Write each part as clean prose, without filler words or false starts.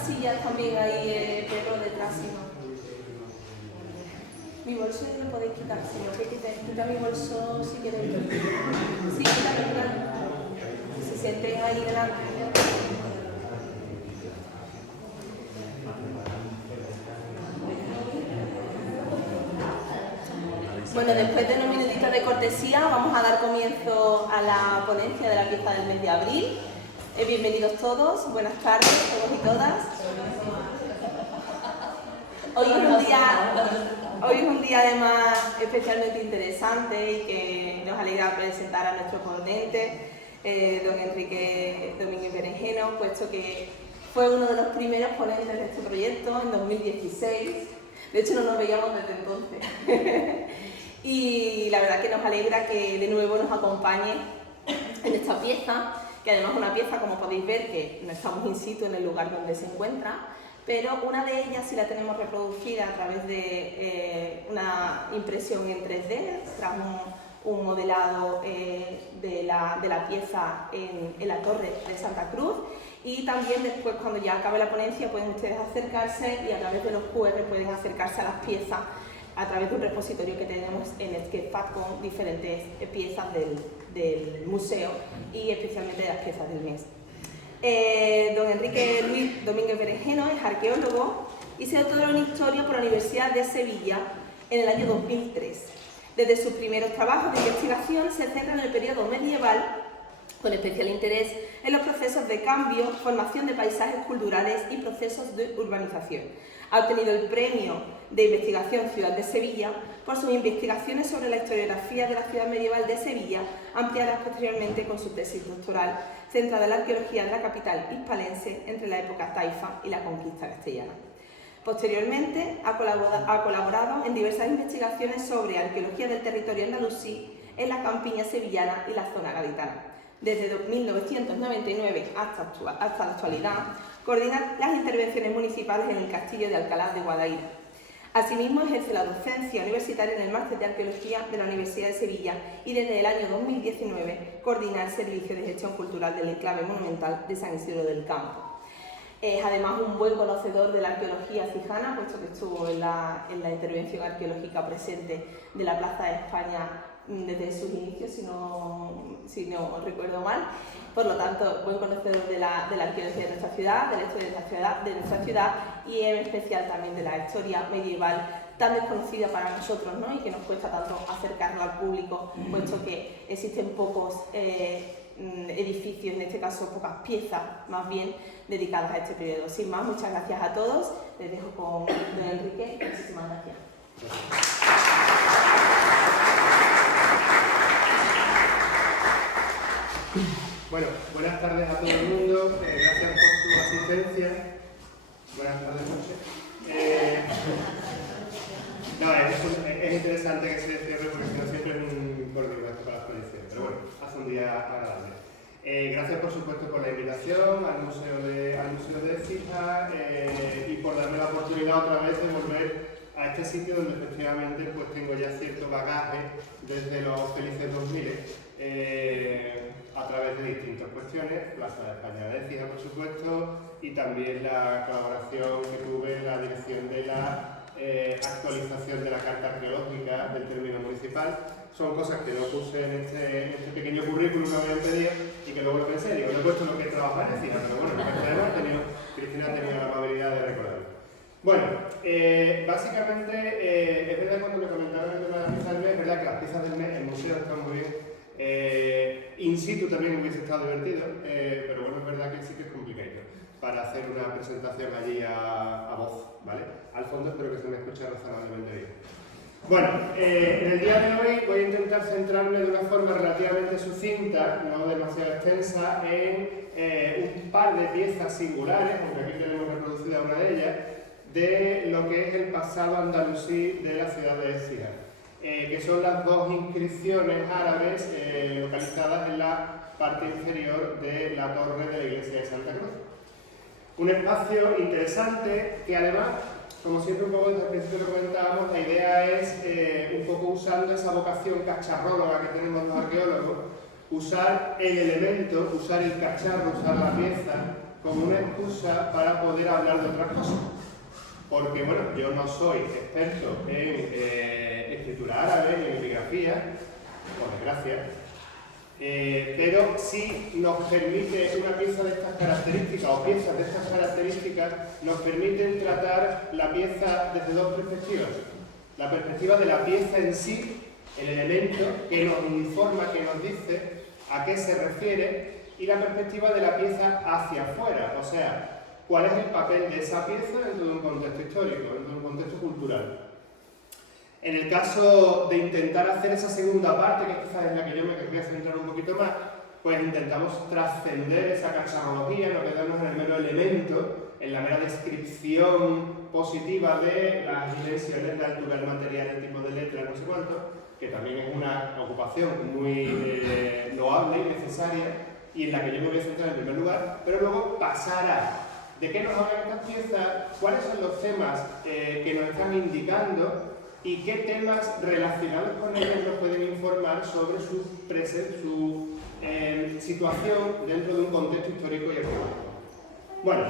unas sillas también ahí, pero detrás, si no. Mi bolso ya lo podéis quitar, si no, que quita mi bolso si queréis. Sí, quítalo. Se sienten ahí delante. Bueno, después de unos minutitos de cortesía vamos a dar comienzo a la ponencia de la pieza del mes de abril. Bienvenidos todos, buenas tardes todos y todas. Hoy es un día además especialmente interesante y que nos alegra presentar a nuestro ponente, don Enrique Domínguez Berenjeno, puesto que fue uno de los primeros ponentes de este proyecto en 2016. De hecho, no nos veíamos desde entonces. Y la verdad que nos alegra que de nuevo nos acompañe en esta pieza, que además es una pieza, como podéis ver, que no estamos in situ en el lugar donde se encuentra, pero una de ellas sí la tenemos reproducida a través de una impresión en 3D, tras un modelado de la pieza en la torre de Santa Cruz. Y también después, cuando ya acabe la ponencia, pueden ustedes acercarse y a través de los QR pueden acercarse a las piezas a través de un repositorio que tenemos en Sketchpad con diferentes piezas del museo y especialmente de las piezas del mes. Don Enrique Luis Domínguez Berenjeno es arqueólogo y se doctoró en Historia por la Universidad de Sevilla en el año 2003. Desde sus primeros trabajos de investigación se centra en el periodo medieval, con especial interés en los procesos de cambio, formación de paisajes culturales y procesos de urbanización. Ha obtenido el Premio de Investigación Ciudad de Sevilla por sus investigaciones sobre la historiografía de la ciudad medieval de Sevilla, ampliadas posteriormente con su tesis doctoral, centrada en la arqueología de la capital hispalense entre la época taifa y la conquista castellana. Posteriormente, ha colaborado en diversas investigaciones sobre arqueología del territorio andalusí en la campiña sevillana y la zona gaditana. Desde 1999 hasta la actualidad, coordina las intervenciones municipales en el Castillo de Alcalá de Guadaira. Asimismo, ejerce la docencia universitaria en el Máster de Arqueología de la Universidad de Sevilla y desde el año 2019 coordina el Servicio de Gestión Cultural del Enclave Monumental de San Isidro del Campo. Es además un buen conocedor de la arqueología cijana, puesto que estuvo en la intervención arqueológica presente de la Plaza de España desde sus inicios, si no recuerdo mal. Por lo tanto, buen conocedor de la arqueología de nuestra ciudad, de la historia de nuestra ciudad y en especial también de la historia medieval tan desconocida para nosotros, ¿no? Y que nos cuesta tanto acercarlo al público, puesto que existen pocos edificios, en este caso pocas piezas más bien dedicadas a este periodo. Sin más, muchas gracias a todos. Les dejo con don Enrique. Muchísimas gracias. Bueno, buenas tardes a todo el mundo, gracias por su asistencia. Buenas tardes, noches. Es interesante que se cierre porque si no siempre es un cordial para las condiciones, pero bueno, hace un día agradable. Gracias por supuesto por la invitación al Museo de Écija y por darme la oportunidad otra vez de volver a este sitio donde efectivamente pues tengo ya cierto bagaje desde los felices 2000 a través de distintas cuestiones, Plaza de España de Écija por supuesto, y también la colaboración que tuve en la dirección de la actualización de la carta arqueológica del término municipal. Son cosas que no puse en este pequeño currículum que me habían pedido y que luego lo pensé, digo, no he puesto lo que trabaja en Écija, pero bueno, Cristina ha tenido la amabilidad de recordarlo. Bueno, básicamente, es verdad cuando me comentaron el tema de las piezas del mes, es verdad que las piezas del mes en museo están muy bien. In situ también hubiese estado divertido, pero bueno, es verdad que sí que es complicado para hacer una presentación allí a voz, ¿vale? Al fondo espero que se me escuche razonablemente bien. Bueno, en el día de hoy voy a intentar centrarme de una forma relativamente sucinta, no demasiado extensa, en un par de piezas singulares, aunque aquí tenemos reproducida una de ellas, de lo que es el pasado andalusí de la ciudad de Écija. Que son las dos inscripciones árabes localizadas en la parte inferior de la torre de la iglesia de Santa Cruz. Un espacio interesante que además, como siempre un poco desde el principio lo comentábamos, la idea es un poco usando esa vocación cacharróloga que tenemos los arqueólogos, usar el elemento, usar el cacharro, usar la pieza como una excusa para poder hablar de otras cosas. Porque, bueno, yo no soy experto en escritura árabe, en epigrafía, por desgracia, pero sí nos permite una pieza de estas características, o piezas de estas características, nos permiten tratar la pieza desde dos perspectivas. La perspectiva de la pieza en sí, el elemento que nos informa, que nos dice a qué se refiere, y la perspectiva de la pieza hacia afuera, o sea, cuál es el papel de esa pieza dentro de un contexto histórico, dentro de un contexto cultural. En el caso de intentar hacer esa segunda parte, que quizás es la que yo me querría centrar un poquito más, pues intentamos trascender esa caxanología, no quedarnos en el mero elemento, en la mera descripción positiva de las dimensiones, la altura del material, el tipo de letra, no sé cuánto, que también es una ocupación muy loable y necesaria, y en la que yo me voy a centrar en primer lugar, pero luego pasar a de qué nos hablan estas piezas, cuáles son los temas que nos están indicando y qué temas relacionados con ellas nos pueden informar sobre su situación dentro de un contexto histórico y arqueológico. Bueno,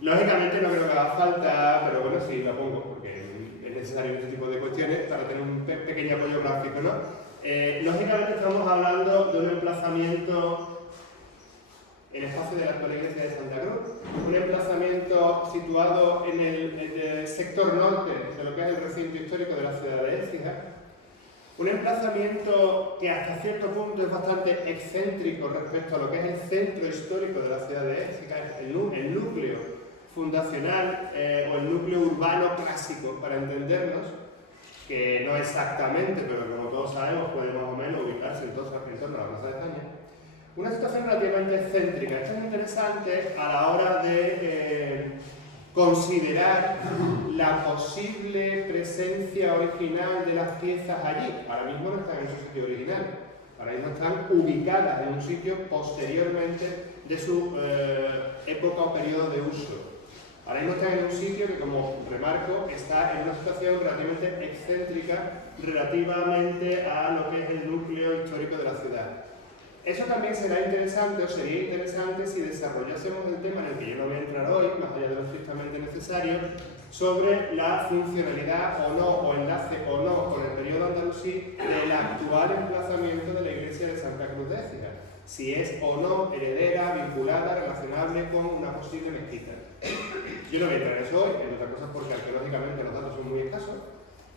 lógicamente no creo que haga falta, pero bueno, sí la pongo porque es necesario este tipo de cuestiones para tener un pequeño apoyo gráfico, ¿no? Lógicamente estamos hablando de un emplazamiento en el espacio de la actual iglesia de Santa Cruz, un emplazamiento situado en el sector norte de lo que es el recinto histórico de la ciudad de Écija, un emplazamiento que hasta cierto punto es bastante excéntrico respecto a lo que es el centro histórico de la ciudad de Écija, el núcleo fundacional o el núcleo urbano clásico, para entendernos, que no exactamente, pero como todos sabemos puede más o menos ubicarse en torno a la Plaza de España. Una situación relativamente excéntrica. Esto es interesante a la hora de considerar la posible presencia original de las piezas allí. Ahora mismo no están en su sitio original, ahora mismo están ubicadas en un sitio posteriormente de su época o periodo de uso. Ahora mismo están en un sitio que, como remarco, está en una situación relativamente excéntrica relativamente a lo que es el núcleo histórico de la ciudad. Eso también será interesante, o sería interesante si desarrollásemos el tema en el que yo no voy a entrar hoy, más allá de lo estrictamente necesario, sobre la funcionalidad o no, o enlace o no con el periodo andalusí del actual emplazamiento de la iglesia de Santa Cruz de Écija. Si es o no heredera, vinculada, relacionable con una posible mezquita. Yo no voy a entrar en eso hoy, entre otras cosas porque arqueológicamente los datos son muy escasos,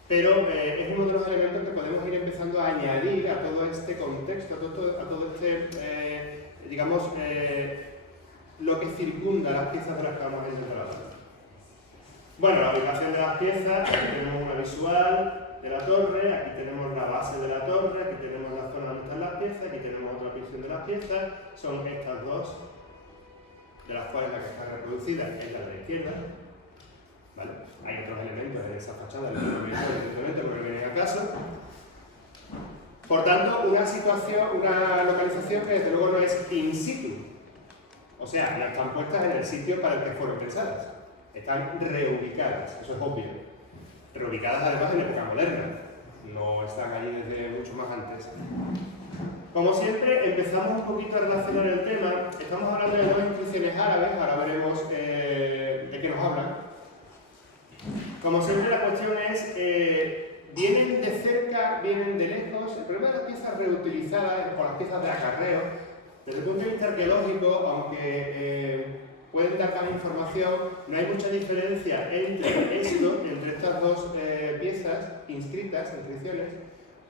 pero es uno de los elementos que podemos ir empezando a añadir a todo este contexto, a todo este, digamos, lo que circunda las piezas de las que vamos a intentar hablar. Bueno, la ubicación de las piezas, aquí tenemos una visual de la torre, aquí tenemos la base de la torre, aquí tenemos la zona donde están las piezas, aquí tenemos otra visión de las piezas, son estas dos, de las cuales la que está reproducida es la de la izquierda. ¿Vale? Hay otros elementos en esa fachada, evidentemente, porque vienen a caso. Por tanto, una localización que desde luego no es in situ. O sea, no están puestas en el sitio para el que fueron pensadas. Están reubicadas, eso es obvio. Reubicadas además en época moderna. No están allí desde mucho más antes. Como siempre, empezamos un poquito a relacionar el tema. Estamos hablando de dos inscripciones árabes, ahora veremos de qué nos hablan. Como siempre, la cuestión es, ¿vienen de cerca, vienen de lejos? El problema de las piezas reutilizadas o las piezas de acarreo, desde el punto de vista arqueológico, aunque pueden dar más información, no hay mucha diferencia entre esto, entre estas dos piezas inscritas, inscripciones,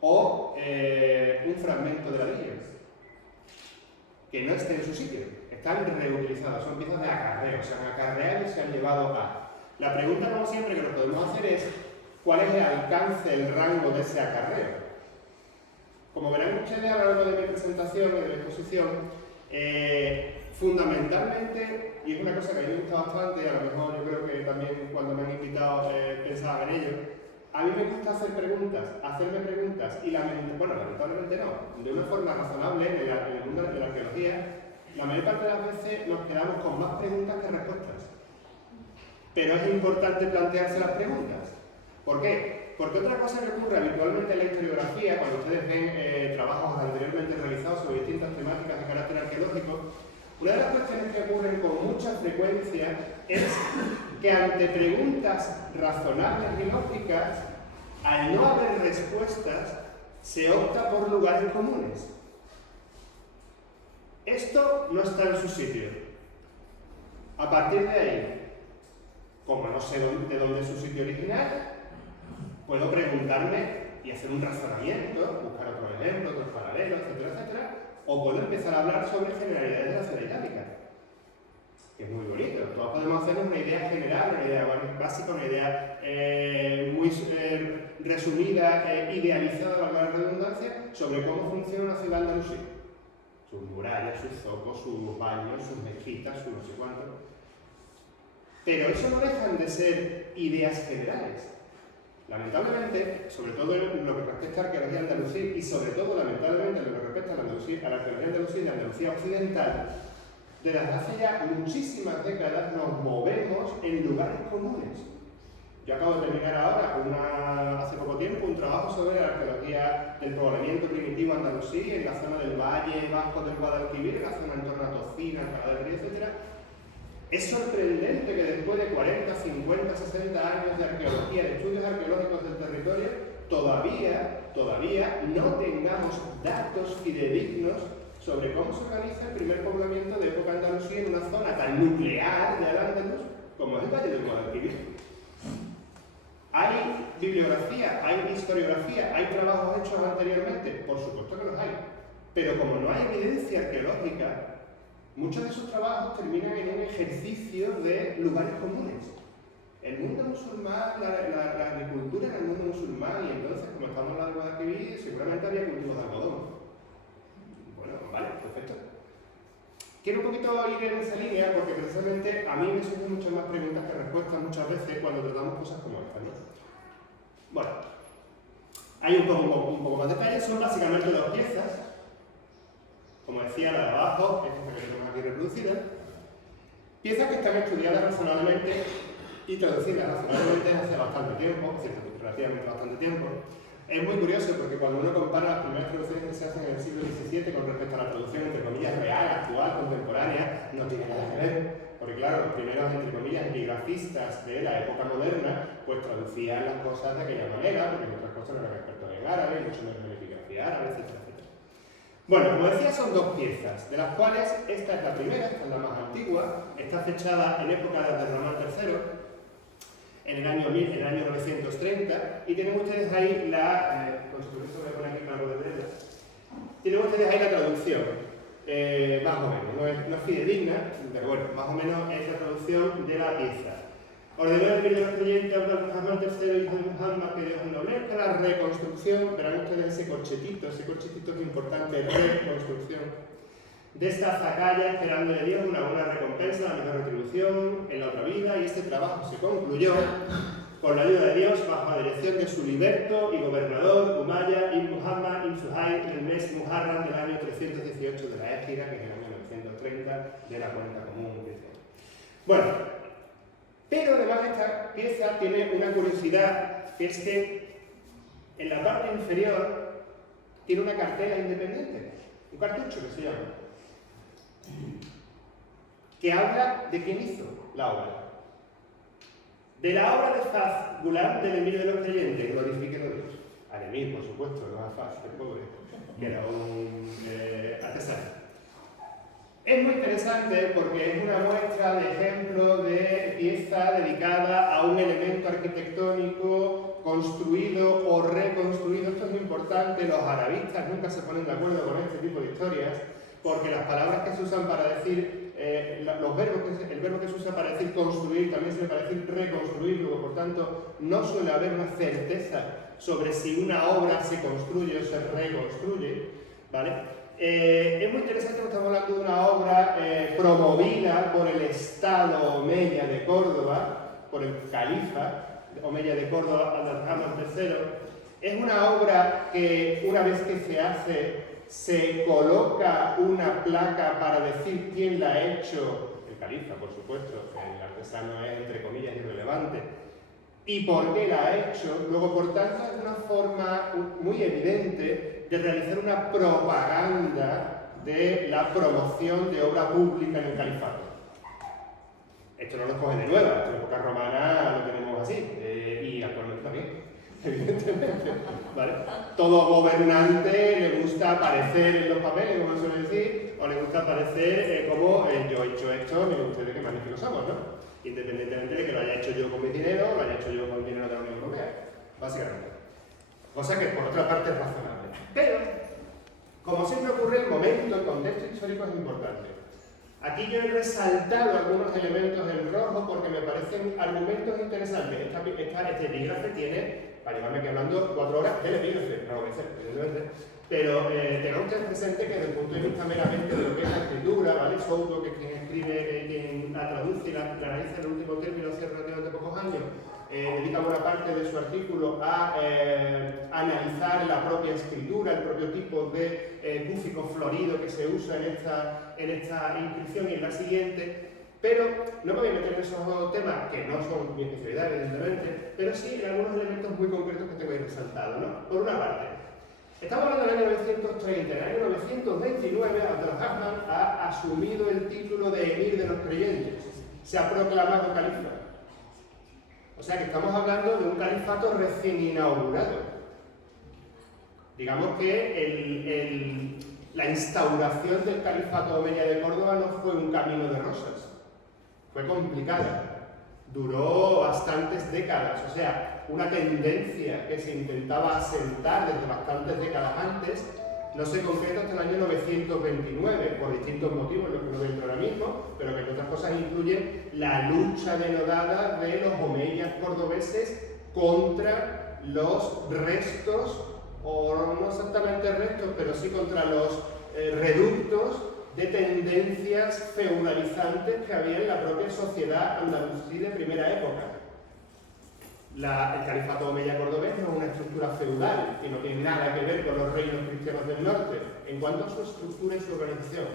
o un fragmento de ladrillo, que no esté en su sitio. Están reutilizadas, son piezas de acarreo, se han acarreado y se han llevado a... La pregunta, como siempre, que nos podemos hacer es ¿cuál es el alcance, el rango de ese acarreo? Como verán ustedes a lo largo de mi presentación y de mi exposición, fundamentalmente, y es una cosa que a mí me gusta bastante, a lo mejor yo creo que también cuando me han invitado pensaba en ello, a mí me gusta hacer preguntas, hacerme preguntas, y lamentablemente no, de una forma razonable en el mundo de la arqueología, la mayor parte de las veces nos quedamos con más preguntas que respuestas. Pero es importante plantearse las preguntas. ¿Por qué? Porque otra cosa que ocurre habitualmente en la historiografía, cuando ustedes ven trabajos anteriormente realizados sobre distintas temáticas de carácter arqueológico, Una de las cuestiones que ocurren con mucha frecuencia es que ante preguntas razonables y lógicas, al no haber respuestas, se opta por lugares comunes. Esto no está en su sitio. A partir de ahí, como no sé de dónde es su sitio original, puedo preguntarme y hacer un razonamiento, buscar otros ejemplos, otros paralelos, etcétera, etcétera, o puedo empezar a hablar sobre generalidades de la ciudad dinámica, que es muy bonito. Todos podemos hacernos una idea general, una idea básica, una idea muy resumida, idealizada, valga la redundancia, sobre cómo funciona una ciudad andalusí. Sus murallas, sus zocos, sus baños, sus mezquitas, sus no sé cuánto. Pero eso no dejan de ser ideas generales. Lamentablemente, sobre todo en lo que respecta a la arqueología andalusí y sobre todo, lamentablemente, en lo que respecta a la arqueología andalusí y la Andalucía occidental, desde hace ya muchísimas décadas nos movemos en lugares comunes. Yo acabo de terminar ahora, hace poco tiempo, un trabajo sobre la arqueología del poblamiento primitivo andalusí en la zona del Valle Bajo del Guadalquivir, en la zona en torno a Tocina, Alcalá del Río, etc. Es sorprendente que después de 40, 50, 60 años de arqueología, de estudios arqueológicos del territorio, todavía no tengamos datos fidedignos sobre cómo se organiza el primer poblamiento de época andalusí en una zona tan nuclear de Al-Ándalus como es el Valle del Guadalquivir. ¿Hay bibliografía, hay historiografía, hay trabajos hechos anteriormente? Por supuesto que los hay. Pero como no hay evidencia arqueológica, muchos de esos trabajos terminan en un ejercicio de lugares comunes. El mundo musulmán, la agricultura en el mundo musulmán, y entonces, como estamos hablando de Guadalquivir, seguramente había cultivos de algodón. Bueno, vale, perfecto. Quiero un poquito ir en esa línea porque precisamente a mí me surgen muchas más preguntas que respuestas muchas veces cuando tratamos cosas como esta, ¿no? Bueno, hay un poco más de detalles, son básicamente dos piezas. Como decía, la de abajo, esta que tenemos aquí reproducida. Piezas que están estudiadas razonablemente y traducidas razonablemente hace bastante tiempo, relativamente bastante tiempo. Es muy curioso porque cuando uno compara las primeras traducciones que se hacen en el siglo XVII con respecto a la traducción, entre comillas, real, actual, contemporánea, no tiene nada que ver. Porque claro, los primeros, entre comillas, epigrafistas de la época moderna, pues traducían las cosas de aquella manera, porque en otras cosas no eran expertos en árabe, mucho menos en epigrafía árabe, etcétera, etcétera. Bueno, como decía, son dos piezas, de las cuales esta es la primera, esta es la más antigua, está fechada en época de Ramón III, en el año 930, y tienen ustedes ahí tienen ustedes ahí la traducción, más o menos, no es fidedigna, pero bueno, más o menos es la traducción de la pieza. Ordenó el rey de los creyentes, Abdul-Rahman III, hijo de Muhammad, que Dios ennoblezca, la reconstrucción, verán ustedes ese corchetito que es importante, reconstrucción, de esta zacalla, esperando de Dios una buena recompensa, la mejor retribución en la otra vida, y este trabajo se concluyó con la ayuda de Dios bajo la dirección de su liberto y gobernador Umayya ibn Muhammad ibn Suhayl en el mes Muharram del año 318 de la Égira, que es el año 930 de la cuenta común cristiana. Bueno, pero además esta pieza tiene una curiosidad, que es que en la parte inferior tiene una cartela independiente, un cartucho que se llama, que habla de quién hizo la obra. De la obra de Faz Gulam, del emir de los creyentes, glorifíquelo Dios. Al emir, por supuesto, no a Faz, el pobre, que era un artesano. Es muy interesante porque es una muestra de ejemplo de pieza dedicada a un elemento arquitectónico construido o reconstruido. Esto es muy importante, los arabistas nunca se ponen de acuerdo con este tipo de historias porque las palabras que se usan para decir, el verbo que se usa para decir construir también se para decir reconstruir, luego por tanto no suele haber una certeza sobre si una obra se construye o se reconstruye, ¿vale? Es muy interesante porque estamos hablando de una obra promovida por el Estado Omeya de Córdoba, por el califa Omeya de Córdoba, Abdul-Rahman III. Es una obra que una vez que se hace, se coloca una placa para decir quién la ha hecho, el califa, por supuesto, el artesano es entre comillas irrelevante, y por qué la ha hecho. Luego, por tanto, es una forma muy evidente de realizar una propaganda de la promoción de obra pública en el califato. Esto no nos coge de nueva, en la época romana lo tenemos así, y actualmente también, evidentemente, ¿vale? Todo gobernante le gusta aparecer en los papeles, como se suele decir, o le gusta aparecer como yo he hecho esto, miren ustedes qué magníficos somos, ¿no? Independientemente de que lo haya hecho yo con mi dinero o lo haya hecho yo con el dinero de la Unión Europea, básicamente. Cosa que por otra parte es razonable. Pero, como siempre ocurre, el momento, el contexto histórico es importante. Aquí yo he resaltado algunos elementos en rojo porque me parecen argumentos interesantes. Este epígrafe tiene, para llevarme aquí hablando 4 horas del epígrafe, no lo voy a hacer, evidentemente, pero tengan ustedes presente que desde el punto de vista meramente de lo que es la escritura, ¿vale? Souto, que es quien escribe, quien la traduce y la analiza en el último término hace relativamente pocos años, dedica buena parte de su artículo a analizar la propia escritura, el propio tipo de cúfico florido que se usa en esta inscripción y en la siguiente, pero no me voy a meter en esos temas que no son mi especialidad, evidentemente, pero sí en algunos elementos muy concretos que tengo ahí resaltados, ¿no? Por una parte, estamos hablando del año 930, en el año 929 Abd-al-Rahman ha asumido el título de emir de los creyentes, se ha proclamado califa. O sea que estamos hablando de un califato recién inaugurado. Digamos que la instauración del califato omeya de Córdoba no fue un camino de rosas, fue complicada, duró bastantes décadas, o sea, una tendencia que se intentaba asentar desde bastantes décadas antes, no se concreta hasta el año 929, por distintos motivos, lo que no dentro ahora mismo, pero que entre otras cosas incluyen la lucha denodada de los omeyas cordobeses contra los restos, o no exactamente restos, pero sí contra los reductos de tendencias feudalizantes que había en la propia sociedad andalusí de primera época. El califato omeya cordobés no es una estructura feudal y no tiene nada que ver con los reinos cristianos del norte en cuanto a su estructura y su organización.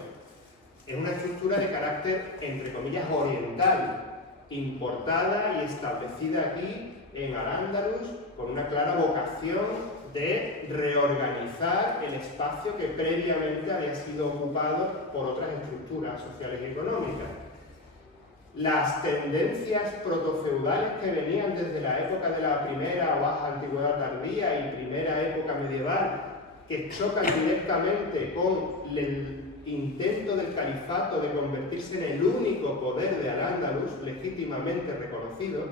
Es una estructura de carácter, entre comillas, oriental, importada y establecida aquí en Al-Ándalus con una clara vocación de reorganizar el espacio que previamente había sido ocupado por otras estructuras sociales y económicas. Las tendencias protofeudales que venían desde la época de la primera o baja antigüedad tardía y primera época medieval, que chocan directamente con el intento del califato de convertirse en el único poder de Al-Ándalus legítimamente reconocido,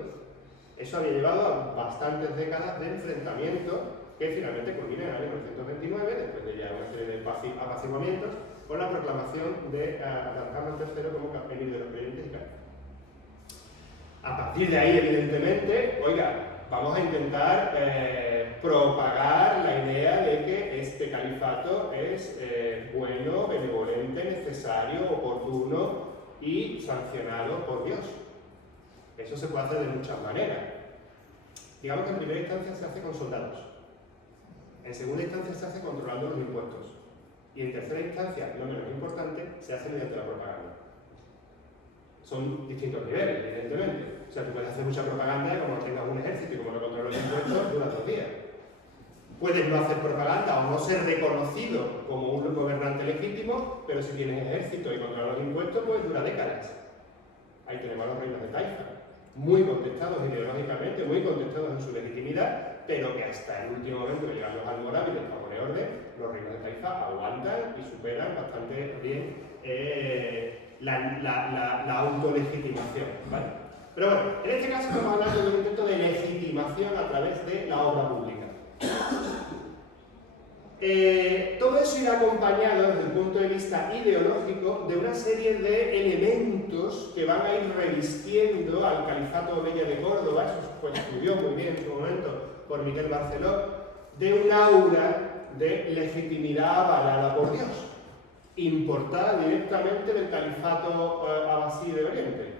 eso había llevado a bastantes décadas de enfrentamiento que finalmente culmina en el año 929, después de ya una serie de apaciguamientos, con la proclamación de Abd-al-Rahman III como emir de los creyentes y califa. A partir de ahí, evidentemente, oiga, vamos a intentar propagar la idea de que este califato es bueno, benevolente, necesario, oportuno y sancionado por Dios. Eso se puede hacer de muchas maneras. Digamos que en primera instancia se hace con soldados. En segunda instancia se hace controlando los impuestos. Y en tercera instancia, no menos importante, se hace mediante la propaganda. Son distintos niveles, evidentemente. O sea, tú puedes hacer mucha propaganda y como no tengas un ejército y como no controlas los impuestos, dura 2 días. Puedes no hacer propaganda o no ser reconocido como un gobernante legítimo, pero si tienes ejército y controlas los impuestos, pues dura décadas. Ahí tenemos a los reinos de Taifa, muy contestados ideológicamente, muy contestados en su legitimidad, pero que hasta el último momento que llegan los almorávides para poner orden, los reinos de Taifa aguantan y superan bastante bien la autolegitimación, ¿vale? Pero bueno, en este caso estamos hablando de un intento de legitimación a través de la obra pública. Todo eso irá acompañado desde el punto de vista ideológico de una serie de elementos que van a ir revistiendo al califato omeya de Córdoba, eso pues estudió muy bien en su momento por Miquel Barceló, de un aura de legitimidad avalada por Dios, importada directamente del califato abasí de Oriente,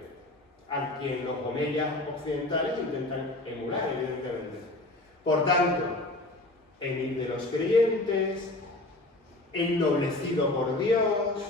al quien los omeyas occidentales intentan emular, evidentemente. Por tanto, emir de los creyentes, ennoblecido por Dios,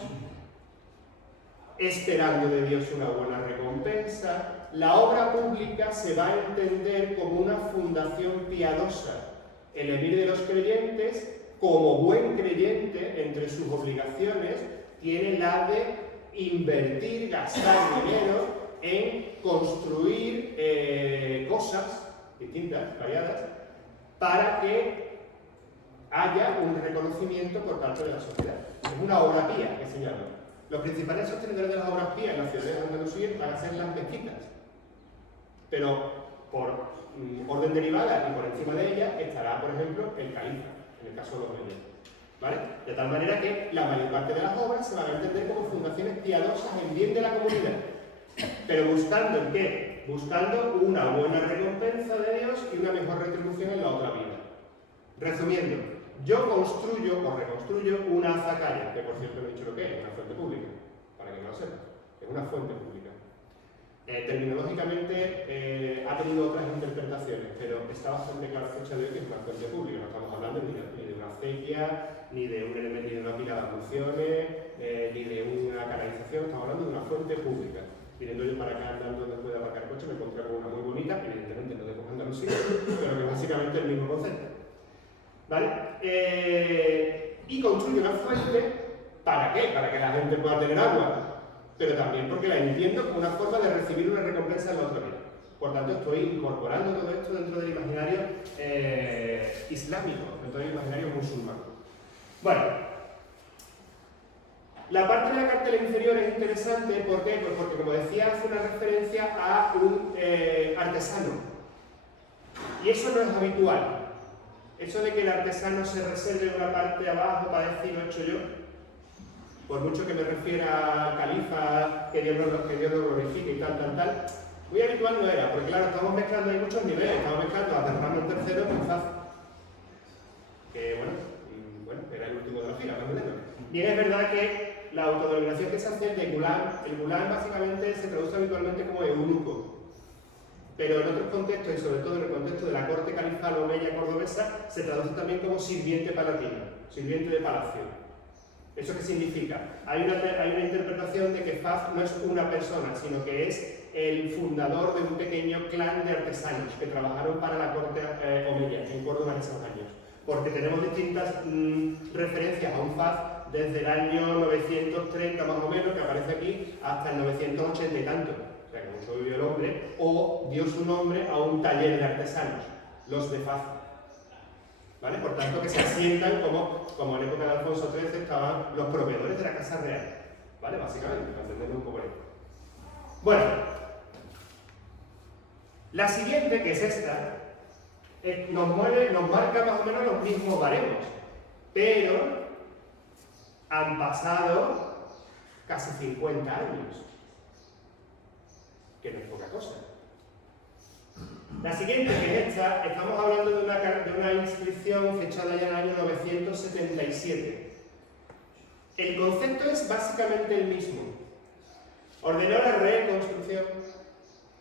esperando de Dios una buena recompensa, la obra pública se va a entender como una fundación piadosa. El emir de los creyentes como buen creyente, entre sus obligaciones, tiene la de invertir, gastar dinero en construir cosas distintas, variadas, para que haya un reconocimiento por parte de la sociedad. Es una obra pía que se llama. Los principales sostenedores de las obras pías en la ciudad de Andalucía van a ser las mezquitas. Pero por orden derivada y por encima de ella estará, por ejemplo, el califa, en el caso de los medios. ¿Vale? De tal manera que la mayor parte de las obras se van a entender como fundaciones piadosas en bien de la comunidad. Pero buscando ¿en qué? Buscando una buena recompensa de Dios y una mejor retribución en la otra vida. Resumiendo, yo construyo o reconstruyo una azacaya, que por cierto no he dicho lo que es, una fuente pública, para que no lo sepa, es una fuente pública. Terminológicamente ha tenido otras interpretaciones, pero está bastante claro a fecha de hoy que es una fuente pública, no estamos hablando ni de una acequia, ni de un elemento, ni de una pila de abluciones, ni de una canalización, estamos hablando de una fuente pública. Viniendo yo para acá andando después de aparcar coche me encontré con una muy bonita, evidentemente no de Coja Andalucía, pero que básicamente es el mismo concepto. ¿Vale? Y construye una fuente, ¿para qué? Para que la gente pueda tener agua, pero también porque la entiendo como una forma de recibir una recompensa en la otra vida. Por tanto, estoy incorporando todo esto dentro del imaginario islámico, dentro del imaginario musulmán. Bueno, la parte de la cartela inferior es interesante, ¿por qué? Pues porque, como decía, hace una referencia a un artesano. Y eso no es habitual. Eso de que el artesano se reserve una parte abajo para decir lo he hecho yo, por mucho que me refiera al califa, que Dios lo glorifique y tal, muy habitual no era, porque claro, estamos mezclando en muchos niveles, estamos mezclando a Ramón III con Faz, que bueno, era el último de la fila, más o menos. Bien, es verdad que la autodenominación que se hace de Gulán, el Gulán básicamente se traduce habitualmente como eunuco, pero en otros contextos, y sobre todo en el contexto de la corte califal omeya cordobesa, se traduce también como sirviente palatino, sirviente de palacio. ¿Eso qué significa? Hay una interpretación de que Faz no es una persona, sino que es el fundador de un pequeño clan de artesanos que trabajaron para la corte omeya en Córdoba en esos años. Porque tenemos distintas referencias a un Faz desde el año 930 más o menos, que aparece aquí, hasta el 980 y tanto. O sea, que mucho vivió el hombre, o dio su nombre a un taller de artesanos, los de Faz. ¿Vale? Por tanto, que se asientan como en época de Alfonso XIII estaban los proveedores de la Casa Real. ¿Vale? Básicamente, para entenderlo un poco bien. Bueno, la siguiente, que es esta, nos marca más o menos los mismos baremos, pero han pasado casi 50 años, que no es poca cosa. La siguiente, que es esta, estamos hablando de una inscripción fechada ya en el año 977. El concepto es básicamente el mismo. Ordenó la reconstrucción,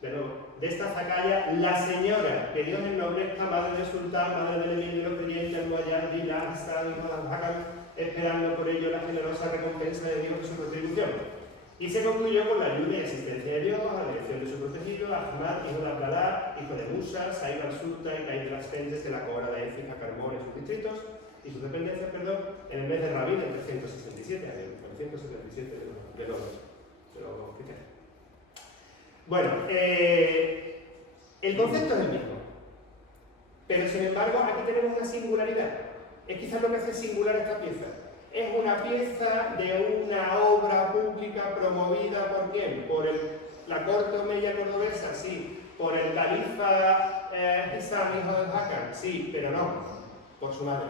de nuevo, de esta azacaya, la señora, que Dios ennoblezca, madre del sultán, madre del emir de los creyentes, Al-Muayyad, Bilal, Hassan, hijo de Al-Hakam, esperando por ello la generosa recompensa de Dios y su retribución. Y se concluyó con la ayuda y asistencia de Dios, a la elección de su protegido, Ahmad, hijo de Abdalá, hijo de Musa, Said al-Sulta y Caid de las Pendes de la Cobra de Écija, Carmón y sus distritos, y sus dependencias, perdón, en el mes de Rabí del 367, de los cristianos. Bueno, el concepto es el mismo, pero sin embargo aquí tenemos una singularidad. Es quizás lo que hace singular esta pieza. Es una pieza de una obra pública promovida ¿por quién? Por la corte omeya cordobesa, sí. Por el califa Hisam, hijo del Hakam, sí, pero no, por su madre.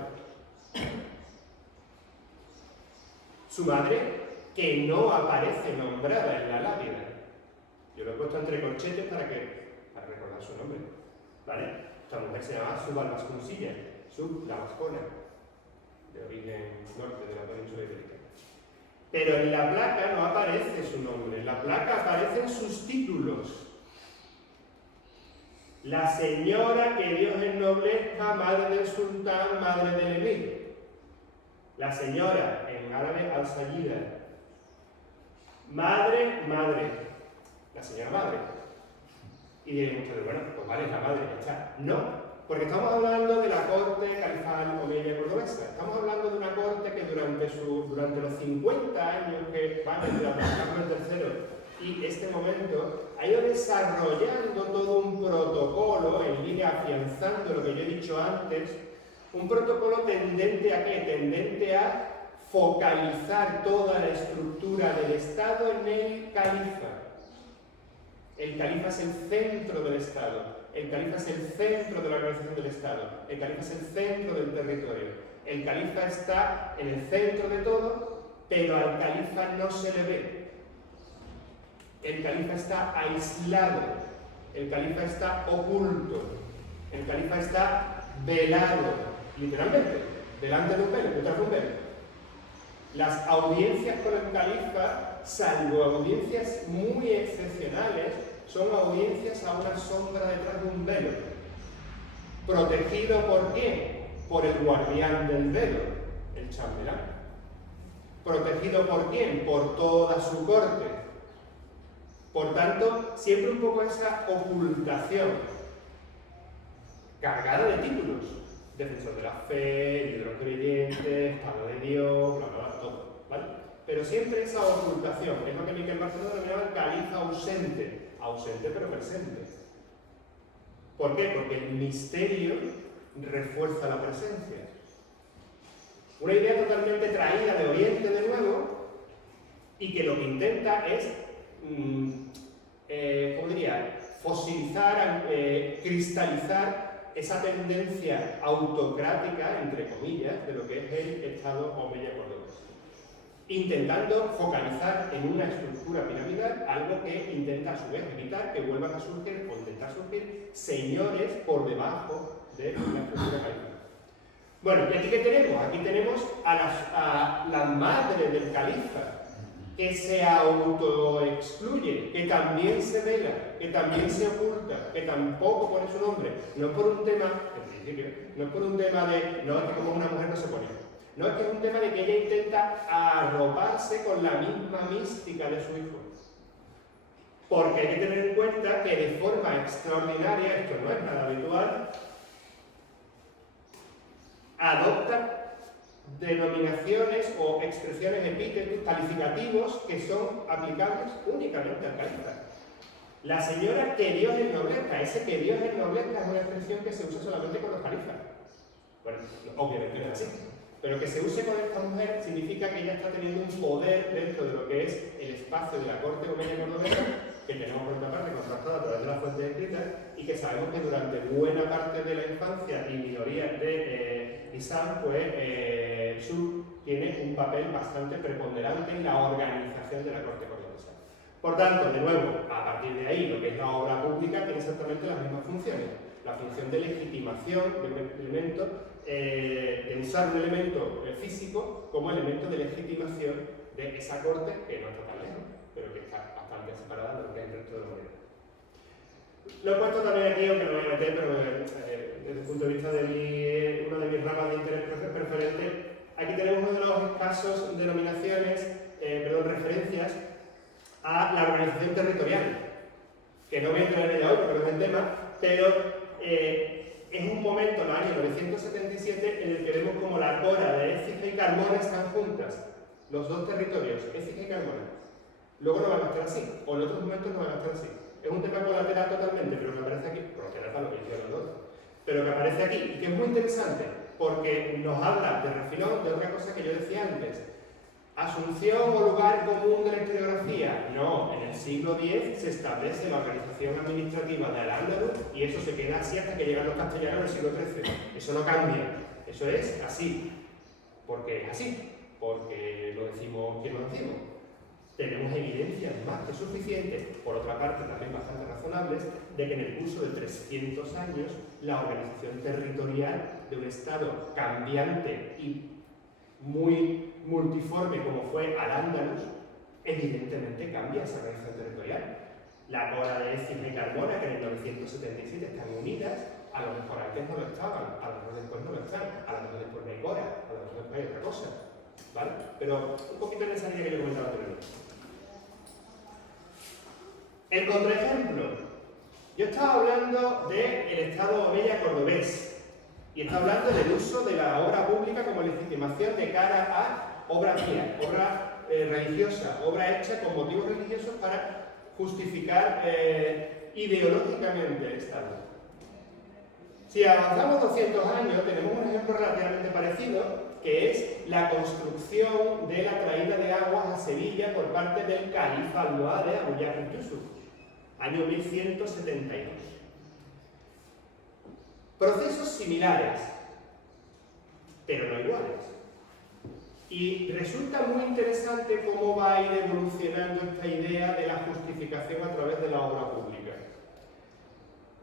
Su madre, que no aparece nombrada en la lápida. Yo lo he puesto entre corchetes para recordar su nombre. ¿Vale? Esta mujer se llama Sub al-Vasconcilla, Sub la Vascona, de origen norte de la península ibérica. Pero en la placa no aparece su nombre, en la placa aparecen sus títulos. La señora que Dios ennoblezca, madre del sultán, madre del emir. La señora, en árabe, al-Sayyida. Madre, la señora madre. Y diréis ustedes, bueno, pues vale, es la madre, ya está. No, Porque estamos hablando de la corte califal omeya cordobesa. Estamos hablando de una corte que durante los 50 años que van desde Abdulhamid III y este momento ha ido desarrollando todo un protocolo en línea afianzando lo que yo he dicho antes, un protocolo tendente a ¿qué? Tendente a focalizar toda la estructura del Estado en el califa. El califa es el centro del Estado, el califa es el centro de la organización del Estado, el califa es el centro del territorio. El califa está en el centro de todo, pero al califa no se le ve. El califa está aislado, el califa está oculto, el califa está velado, literalmente, delante de un velo, detrás de un velo. Las audiencias con el califa, salvo audiencias muy excepcionales, son audiencias a una sombra detrás de un velo. ¿Protegido por qué? Por el guardián del velo, el chambelán. ¿Protegido por quién? Por toda su corte. Por tanto, siempre un poco esa ocultación, cargada de títulos. Defensor de la fe, líder de los creyentes, Pablo de Dios, bla, bla, bla, todo, ¿vale? Pero siempre esa ocultación, es lo que Miquel Barceló denominaba el califa ausente pero presente. ¿Por qué? Porque el misterio refuerza la presencia. Una idea totalmente traída de Oriente de nuevo y que lo que intenta es, ¿cómo diría?, fosilizar, cristalizar esa tendencia autocrática, entre comillas, de lo que es el Estado omeya cordobés, intentando focalizar en una estructura piramidal algo que intenta a su vez evitar que vuelvan a surgir o intentar surgir señores por debajo de la estructura califal. Bueno, ¿y aquí qué tenemos? Aquí tenemos a la madre del califa, que se autoexcluye, que también se vela, que también se oculta, que tampoco pone su nombre. No es por un tema, en principio, no es por un tema de, no, es que como una mujer no se pone. No, es que es un tema de que ella intenta arroparse con la misma mística de su hijo. Porque hay que tener en cuenta que de forma extraordinaria, esto no es nada habitual, adopta denominaciones o expresiones, epítetos, calificativos que son aplicables únicamente al califa. La señora que Dios ennoblezca, ese que Dios ennoblezca es una expresión que se usa solamente con los califas. Bueno, obviamente no es así, pero que se use con esta mujer significa que ella está teniendo un poder dentro de lo que es el espacio de la corte omeya cordobesa, que tenemos por otra parte contrastada a través de las fuentes escritas y que sabemos que durante buena parte de la infancia y minoría de Islam, pues Sur tiene un papel bastante preponderante en la organización de la corte cordobesa. Por tanto, de nuevo, a partir de ahí, lo que es la obra pública tiene exactamente las mismas funciones. La función de legitimación de un elemento, de usar un elemento físico como elemento de legitimación de esa corte, que no está tan lejos, pero que está bastante separada de lo que es el resto de la humanidad. Lo he puesto también aquí, aunque no me voy a meter, pero desde el punto de vista de una de mis ramas de interés preferente, aquí tenemos uno de los casos, denominaciones, referencias a la organización territorial, que no voy a entrar en ella hoy porque no es el tema, pero es un momento, en el año 977, en el que vemos como la cora de Écija y Carmona están juntas, los dos territorios, Écija y Carmona. Luego no van a estar así, o en otros momentos no van a estar así. Es un tema colateral totalmente, pero que aparece aquí, colateral para lo que hice los dos, pero que aparece aquí y que es muy interesante porque nos habla de refilón de otra cosa que yo decía antes. ¿Asunción o lugar común de la historiografía? No, en el siglo X se establece la organización administrativa de Al-Ándalus y eso se queda así hasta que llegan los castellanos en el siglo XIII. Eso no cambia, eso es así, porque es así, porque lo decimos quien lo decimos. Tenemos evidencias más que suficientes, por otra parte también bastante razonables, de que en el curso de 300 años la organización territorial de un Estado cambiante y muy multiforme como fue Al-Ándalus, evidentemente cambia esa organización territorial. La cora de Écija y Carmona, que en el 977 están unidas, a lo mejor antes no lo estaban, a lo mejor después no lo están, a lo mejor después no hay cora, a lo mejor después hay otra cosa, ¿vale? Pero un poquito en esa línea que yo comentaba anteriormente. El contraejemplo. Yo estaba hablando de el Estado Omeya cordobés y está hablando del uso de la obra pública como legitimación de cara a obra pía, obra religiosa, obra hecha con motivos religiosos para justificar ideológicamente el Estado. Si avanzamos 200 años, tenemos un ejemplo relativamente parecido, que es la construcción de la traída de aguas a Sevilla por parte del califa almohade Abu Bakr Yusuf, año 1172. Procesos similares, pero no iguales. Y resulta muy interesante cómo va a ir evolucionando esta idea de la justificación a través de la obra pública.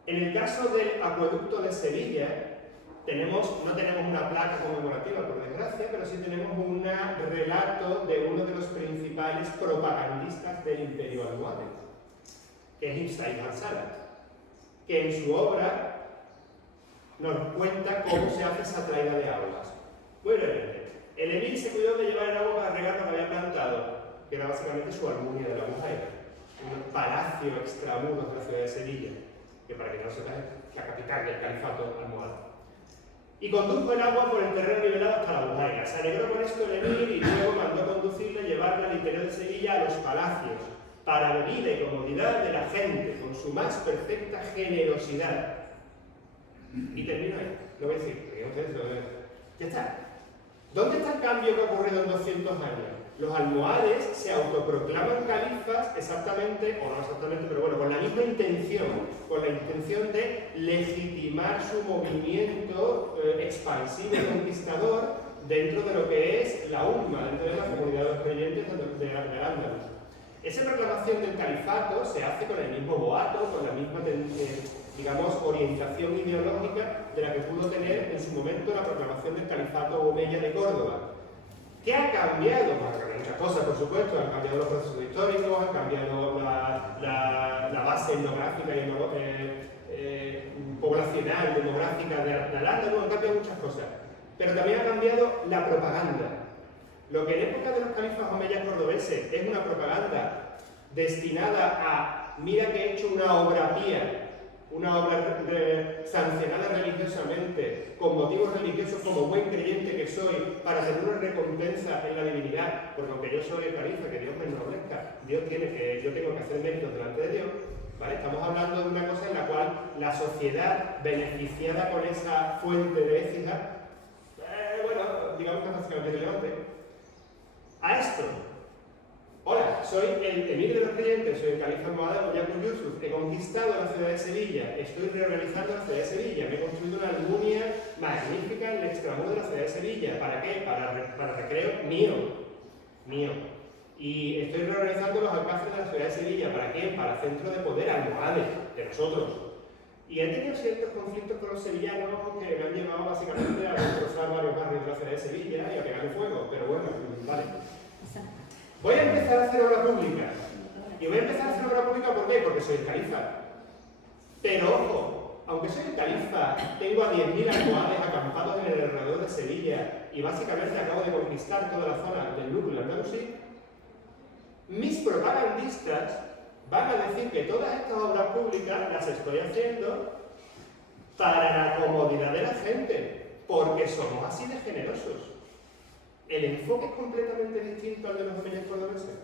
En el caso del acueducto de Sevilla, no tenemos una placa conmemorativa, por desgracia, pero sí tenemos un relato de uno de los principales propagandistas del Imperio almohade, que es Ibn Said al-Salat, que en su obra nos cuenta cómo se hace esa traída de aguas. Muy brevemente, el emir se cuidó de llevar el agua para regar lo que había plantado, que era básicamente su almunia de la mujer, un palacio extramuros de la ciudad de Sevilla, que para que no sepa es la capital del califato almohade. Y condujo el agua por el terreno nivelado hasta la Bujaira. Se alegró con esto el emir y luego mandó conducirle y llevarle al interior de Sevilla a los palacios, para bebida y comodidad de la gente, con su más perfecta generosidad. Y termino ahí. Lo voy a decir, porque ustedes lo ven. Ya está. ¿Dónde está el cambio que ha ocurrido en 200 años? Los almohades se autoproclaman califas exactamente, o no exactamente, pero bueno, con la misma intención, con la intención de legitimar su movimiento expansivo y conquistador dentro de lo que es la umma, dentro de la comunidad de los creyentes de Al-Ándalus. Esa proclamación del califato se hace con el mismo boato, con la misma, digamos, orientación ideológica de la que pudo tener en su momento la proclamación del califato omeya de Córdoba. ¿Qué ha cambiado? Bueno, han cambiado muchas cosas, por supuesto, han cambiado los procesos históricos, han cambiado la base etnográfica y poblacional, demográfica de Al-Ándalus, han cambiado muchas cosas. Pero también ha cambiado la propaganda. Lo que en época de los califas omeyas cordobeses es una propaganda destinada a, mira que he hecho una obra pía, una obra sancionada religiosamente, con motivos religiosos como buen creyente que soy, para tener una recompensa en la divinidad, porque aunque yo soy el califa, que Dios me ennoblezca, yo tengo que hacer méritos delante de Dios, ¿vale? Estamos hablando de una cosa en la cual la sociedad beneficiada con esa fuente de ética, digamos que es básicamente relevante. A esto, hola, soy el emir de los creyentes, soy el califa almohade Abu Bakr Yusuf, he conquistado la ciudad de Sevilla, estoy reorganizando la ciudad de Sevilla, me he construido una almunia magnífica en el extramo de la ciudad de Sevilla. ¿Para qué? Para recreo mío. Y estoy reorganizando los alcázares de la ciudad de Sevilla. ¿Para qué? Para centro de poder almohade, de nosotros. Y he tenido ciertos conflictos con los sevillanos que me han llevado básicamente a destrozar varios barrios de la ciudad de Sevilla y a pegarle fuego, pero bueno, vale. Voy a empezar a hacer obra pública. Y voy a empezar a hacer obra pública ¿por qué? Porque soy el califa. Pero ojo, aunque soy el califa, tengo a 10.000 almohades acampados en el alrededor de Sevilla y básicamente acabo de conquistar toda la zona del núcleo andalusí, mis propagandistas van a decir que todas estas obras públicas las estoy haciendo para la comodidad de la gente, porque somos así de generosos. El enfoque es completamente distinto al de los omeyas cordobeses.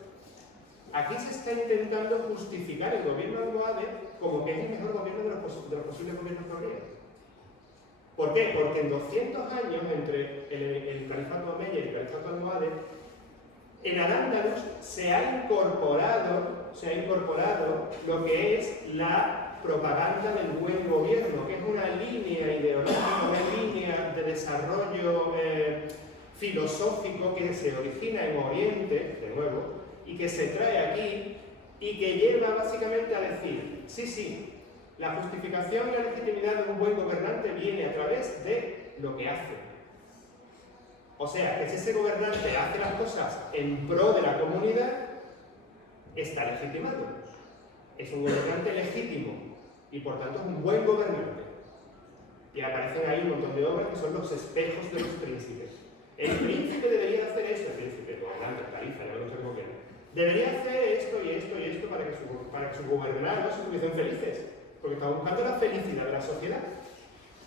Aquí se está intentando justificar el gobierno almohade como que es el mejor gobierno de los posibles gobiernos correos. ¿Por qué? Porque en 200 años, entre el califato omeya y el califato almohade, en Al-Ándalus se ha incorporado lo que es la propaganda del buen gobierno, que es una línea ideológica, una línea de desarrollo filosófico que se origina en Oriente, de nuevo, y que se trae aquí y que lleva básicamente a decir, sí, la justificación y la legitimidad de un buen gobernante viene a través de lo que hace. O sea, que si ese gobernante hace las cosas en pro de la comunidad, está legitimado. Es un gobernante legítimo y por tanto es un buen gobernante. Y aparecen ahí un montón de obras que son los espejos de los príncipes. El príncipe debería hacer esto, el príncipe, gobernante, el califa, no sé cómo viene. Debería hacer esto y esto y esto para que sus gobernados estuviesen felices. Porque está buscando la felicidad de la sociedad.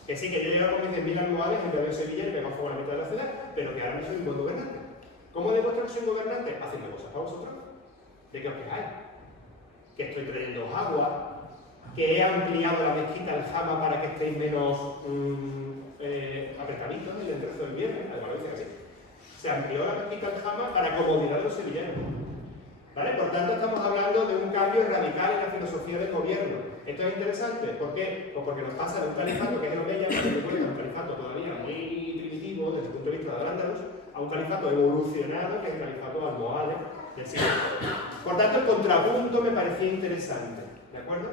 Que sí, que yo llevo con mis 10.000 almohades en de Sevilla y me fuego a la mitad de la ciudad, pero que ahora no soy un buen gobernante. ¿Cómo demuestro que soy un gobernante? Haciendo cosas para vosotros. ¿De qué os quejáis? Que estoy trayendo agua, que he ampliado la mezquita Aljama para que estéis menos apretaditos en el rezo del viernes, alguna vez así. Se amplió la mezquita Aljama para comodidad de los sevillanos. ¿Vale? Por tanto, estamos hablando de un cambio radical en la filosofía del gobierno. Esto es interesante. ¿Por qué? Pues porque nos pasa de un califato que es el Omeya, que recuerda un califato todavía muy primitivo desde el punto de vista de Al-Ándalus, a un califato evolucionado que es el califato almohade del siglo XX. Por tanto, el contrapunto me parecía interesante. ¿De acuerdo?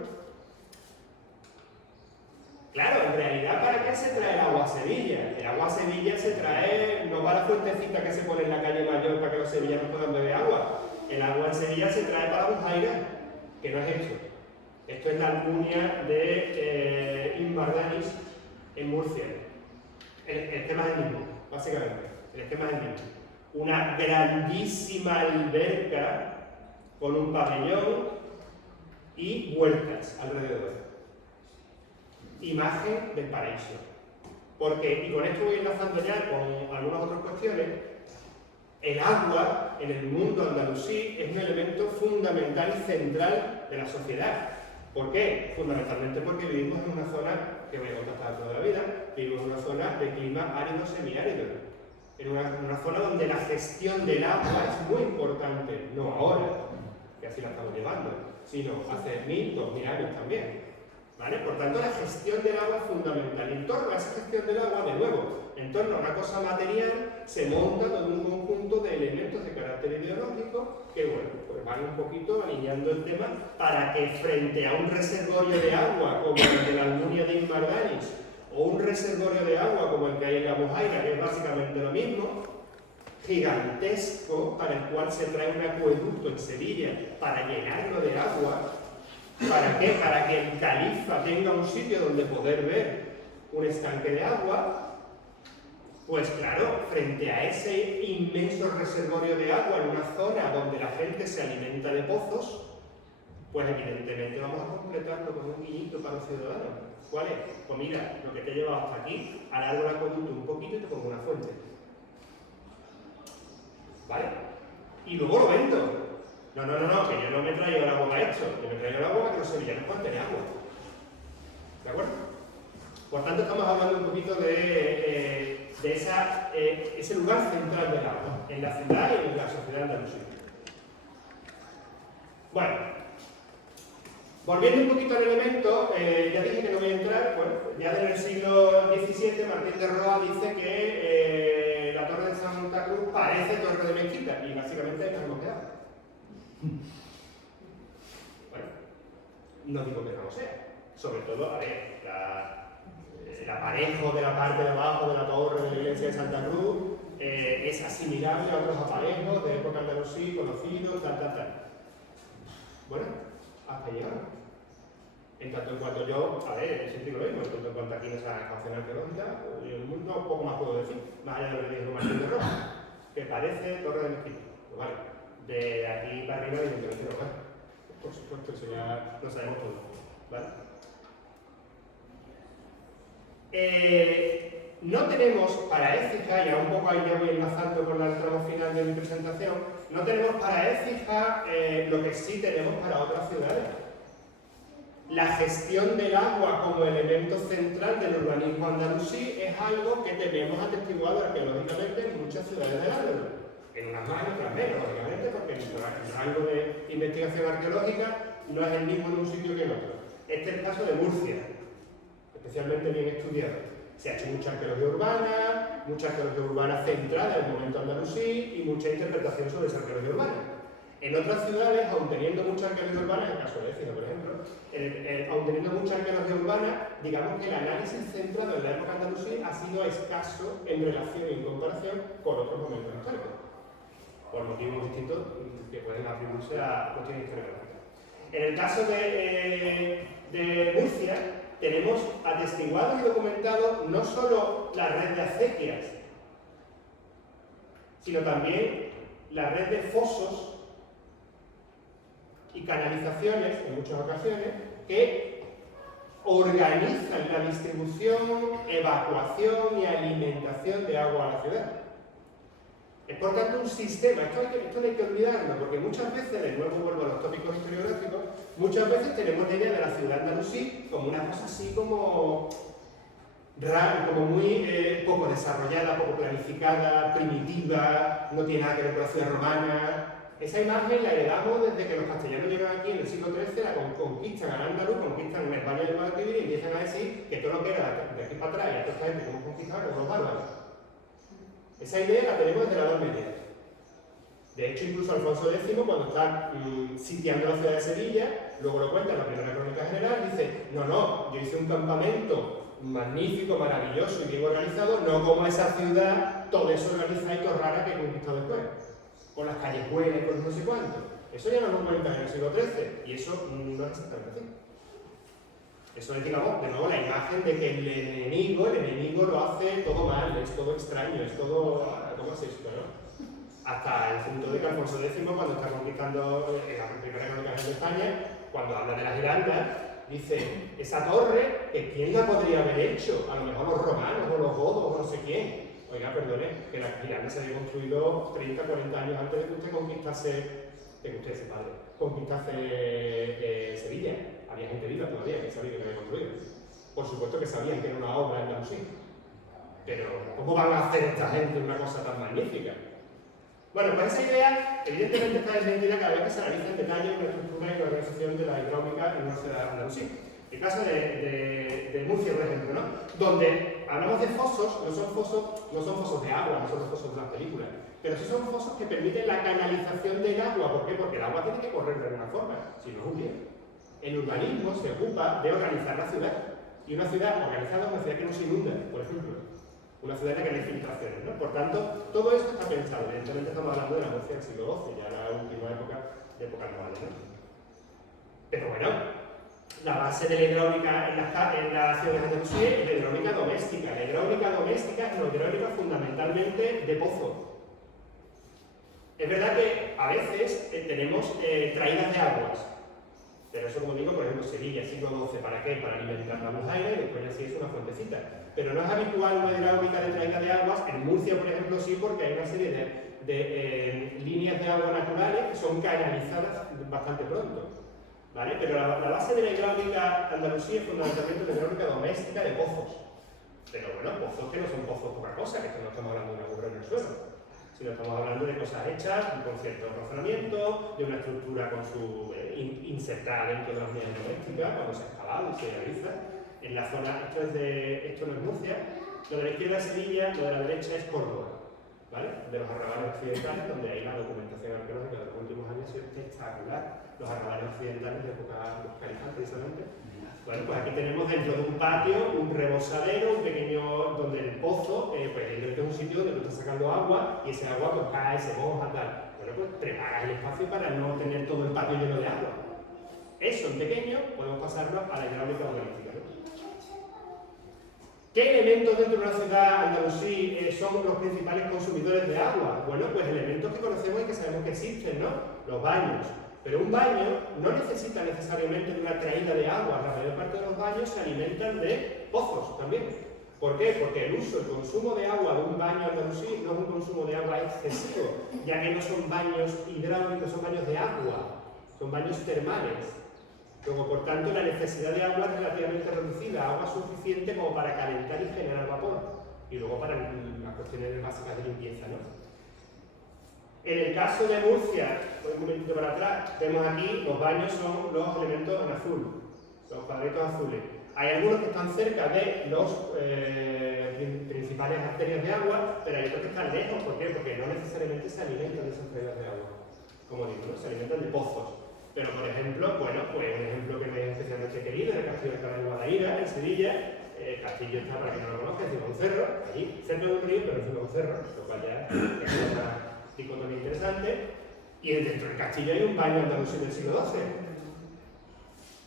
Claro, en realidad, ¿para qué se trae el agua a Sevilla? El agua a Sevilla se trae no para la fuentecita que se pone en la calle Mayor para que los sevillanos puedan beber agua. El agua en Sevilla se trae para Bujaira, que no es esto. Esto es la Almunia de Imbardanis en Murcia. El esquema es el mismo, básicamente. El esquema es el mismo. Una grandísima alberca con un pabellón y huertas alrededor. Imagen del paraíso. Porque, y con esto voy enlazando ya con algunas otras cuestiones, el agua en el mundo andalusí es un elemento fundamental y central de la sociedad. ¿Por qué? Fundamentalmente porque vivimos en una zona, que voy a contar toda la vida, vivimos en una zona de clima árido semiárido. En una zona donde la gestión del agua es muy importante, no ahora, que así la estamos llevando, sino hace 1000, 2000 años también. ¿Vale? Por tanto, la gestión del agua es fundamental. En torno a esa gestión del agua, de nuevo, en torno a una cosa material, se monta todo un conjunto de elementos de carácter ideológico que, bueno, pues van un poquito alineando el tema para que frente a un reservorio de agua como el de la Almunia de Imbardanis o un reservorio de agua como el que hay en la Bujaira, que es básicamente lo mismo, gigantesco, para el cual se trae un acueducto en Sevilla para llenarlo de agua. ¿Para qué? Para que el califa tenga un sitio donde poder ver un estanque de agua. Pues claro, frente a ese inmenso reservorio de agua en una zona donde la gente se alimenta de pozos, pues evidentemente vamos a completarlo con un guiñito para los ciudadanos. ¿Cuál es? Pues mira, lo que te he llevado hasta aquí, alargo el acueducto un poquito y te pongo una fuente. ¿Vale? Y luego lo vendo. No, que yo no me traigo el agua para esto, yo me traigo el agua para que los sevillanos puedan tener agua. ¿De acuerdo? Por tanto, estamos hablando un poquito de ese lugar central del agua, en la ciudad y en la sociedad andalusí. Bueno, volviendo un poquito al elemento, ya dije que no voy a entrar, bueno, ya desde el siglo XVII Martín de Roa dice que la Torre de Santa Cruz parece torre de mezquita, y básicamente nos hemos quedado. Bueno, no digo que no lo sea, sobre todo, a ver, el aparejo de la parte de abajo de la torre de la iglesia de Santa Cruz es asimilable a otros aparejos de época andalusí, conocidos, tal. Bueno, hasta llegamos. En tanto en cuanto yo, a ver, siempre digo lo mismo, en tanto en cuanto aquí no sea excavación arqueológica, yo en el mundo poco más puedo decir, más allá de lo que dijo Martín de Roa, que parece torre de mezquita. Pues vale. De aquí para arriba, evidentemente no, ¿vale? Por supuesto, eso ya lo sabemos todos, ¿vale? No tenemos para Écija, y a un poco ahí ya voy enlazando con el tramo final de mi presentación, no tenemos para Écija lo que sí tenemos para otras ciudades. La gestión del agua como elemento central del urbanismo andalusí es algo que tenemos atestiguado arqueológicamente en muchas ciudades del Ándalus. En unas más y otras menos, lógicamente, porque el rango de investigación arqueológica no es el mismo en un sitio que en otro. Este es el caso de Murcia, especialmente bien estudiado. Se ha hecho mucha arqueología urbana centrada en el momento andalusí y mucha interpretación sobre esa arqueología urbana. En otras ciudades, aun teniendo mucha arqueología urbana, en el caso de Écija, por ejemplo, aun teniendo mucha arqueología urbana, digamos que el análisis centrado en la época andalusí ha sido escaso en relación y en comparación con otros momentos históricos, por motivos distintos que pueden atribuirse a cuestiones historiográficas. En el caso de Murcia, tenemos atestiguado y documentado no solo la red de acequias, sino también la red de fosos y canalizaciones, en muchas ocasiones, que organizan la distribución, evacuación y alimentación de agua a la ciudad. Es por tanto un sistema, esto no hay que olvidarlo, porque muchas veces, de nuevo vuelvo a los tópicos historiográficos, muchas veces tenemos la idea de la ciudad andalusí como una cosa así como rara, como muy poco desarrollada, poco planificada, primitiva, no tiene nada que ver con la ciudad romana. Esa imagen la heredamos desde que los castellanos llegan aquí en el siglo XIII, la conquistan al andaluz, conquistan el Valle del Guadalquivir y empiezan a decir que todo lo que era de aquí para atrás y a toda esta gente que hemos conquistado eran los bárbaros. Esa idea la tenemos desde la Edad Media. De hecho, incluso Alfonso X, cuando está sitiando la ciudad de Sevilla, luego lo cuenta en la primera crónica general, dice, no, yo hice un campamento magnífico, maravilloso y bien organizado, no como esa ciudad todo desorganizada y todo rara que he conquistado después. Con las calles buenas y con no sé cuánto. Eso ya no lo cuentan en el siglo XIII, y eso no es exactamente así. Eso es, digamos, de nuevo la imagen de que el enemigo lo hace todo mal, es todo extraño, es todo... ¿Cómo es esto, no? Hasta el punto de que Alfonso X, cuando está conquistando la primera crónica de España, cuando habla de las Girandas, dice, esa torre, ¿quién la podría haber hecho? A lo mejor los romanos, o los godos, o no sé quién. Oiga, perdone, que la Girandas se había construido 30, 40 años antes de que usted conquistase Sevilla. Había gente viva todavía que sabía que lo había construido. Por supuesto que sabían que era una obra andalusí. Pero, ¿cómo van a hacer esta gente una cosa tan magnífica? Bueno, pues esa idea, evidentemente, está desmentida cada vez que se analiza en detalle una estructura y la organización de la hidráulica en una ciudad andalusí. El caso de Murcia, por ejemplo, ¿no? Donde hablamos de fosos, no son fosos de agua, no son los fosos de las películas, pero sí son fosos que permiten la canalización del agua. ¿Por qué? Porque el agua tiene que correr de alguna forma, si no es un bien. El urbanismo se ocupa de organizar la ciudad, y una ciudad organizada es una ciudad que no se inunda, por ejemplo. Una ciudad en la que no hay filtraciones, ¿no? Por tanto, todo esto está pensado. Evidentemente estamos hablando de la Murcia del siglo XII, ya la última época normales, ¿no? Pero bueno, la base de la hidráulica en la ciudad de Andalucía es la hidráulica doméstica. La hidráulica doméstica es una hidráulica fundamentalmente de pozo. Es verdad que a veces tenemos traídas de aguas, pero eso, como digo, por ejemplo, Sevilla, siglo XII, ¿para qué? Para alimentar la bujaira y después ya sí es una fuentecita. Pero no es habitual una hidráulica de traída de aguas. En Murcia, por ejemplo, sí, porque hay una serie de líneas de agua naturales que son canalizadas bastante pronto, ¿vale? Pero la base de la hidráulica andalusí es fundamentalmente una hidráulica doméstica de pozos. Pero bueno, pozos que no son pozos poca cosa, que no estamos hablando de un agujero en el suelo, sino estamos hablando de cosas hechas con cierto razonamiento, de una estructura con su insertada dentro de las unidades domésticas, cuando se ha excavado y se realiza. En la zona, esto no es Murcia, lo de la izquierda es Sevilla, lo de la derecha es Córdoba, ¿vale? De los arrabales occidentales, donde ahí la documentación arqueológica de los últimos años ha sido espectacular. Los arrabales occidentales de época califal, precisamente. Bueno, pues aquí tenemos dentro de un patio un rebosadero, un pequeño, donde el pozo, pues es un sitio donde tú estás sacando agua y ese agua pues cae, se moja, tal. Bueno, pues preparas el espacio para no tener todo el patio lleno de agua. Eso en pequeño podemos pasarlo a la hidráulica urbanística, ¿no? ¿Qué elementos dentro de una ciudad andalusí son los principales consumidores de agua? Bueno, pues elementos que conocemos y que sabemos que existen, ¿no? Los baños. Pero un baño no necesita necesariamente de una traída de agua. La mayor parte de los baños se alimentan de pozos también. ¿Por qué? Porque el consumo de agua de un baño andalusí no es un consumo de agua excesivo, ya que no son baños hidráulicos, son baños de agua, son baños termales. Luego, por tanto, la necesidad de agua es relativamente reducida, agua suficiente como para calentar y generar vapor, y luego para las cuestiones básicas de limpieza, ¿no? En el caso de Murcia, un momentito para atrás, vemos aquí los baños son los elementos en azul, los cuadritos azules. Hay algunos que están cerca de los principales arterias de agua, pero hay otros que están lejos. ¿Por qué? Porque no necesariamente se alimentan de esas arterias de agua, como digo, ¿no? Se alimentan de pozos. Pero, por ejemplo, bueno, pues un ejemplo que me es especialmente querido es el Castillo de Alcalá de Guadaira, en Sevilla. El castillo está, para quien no lo conozca, encima de un cerro, allí, cerca de un río, pero encima de un cerro, lo cual ya es una dicotomía interesante. Y dentro del castillo hay un baño andalusí del siglo XII.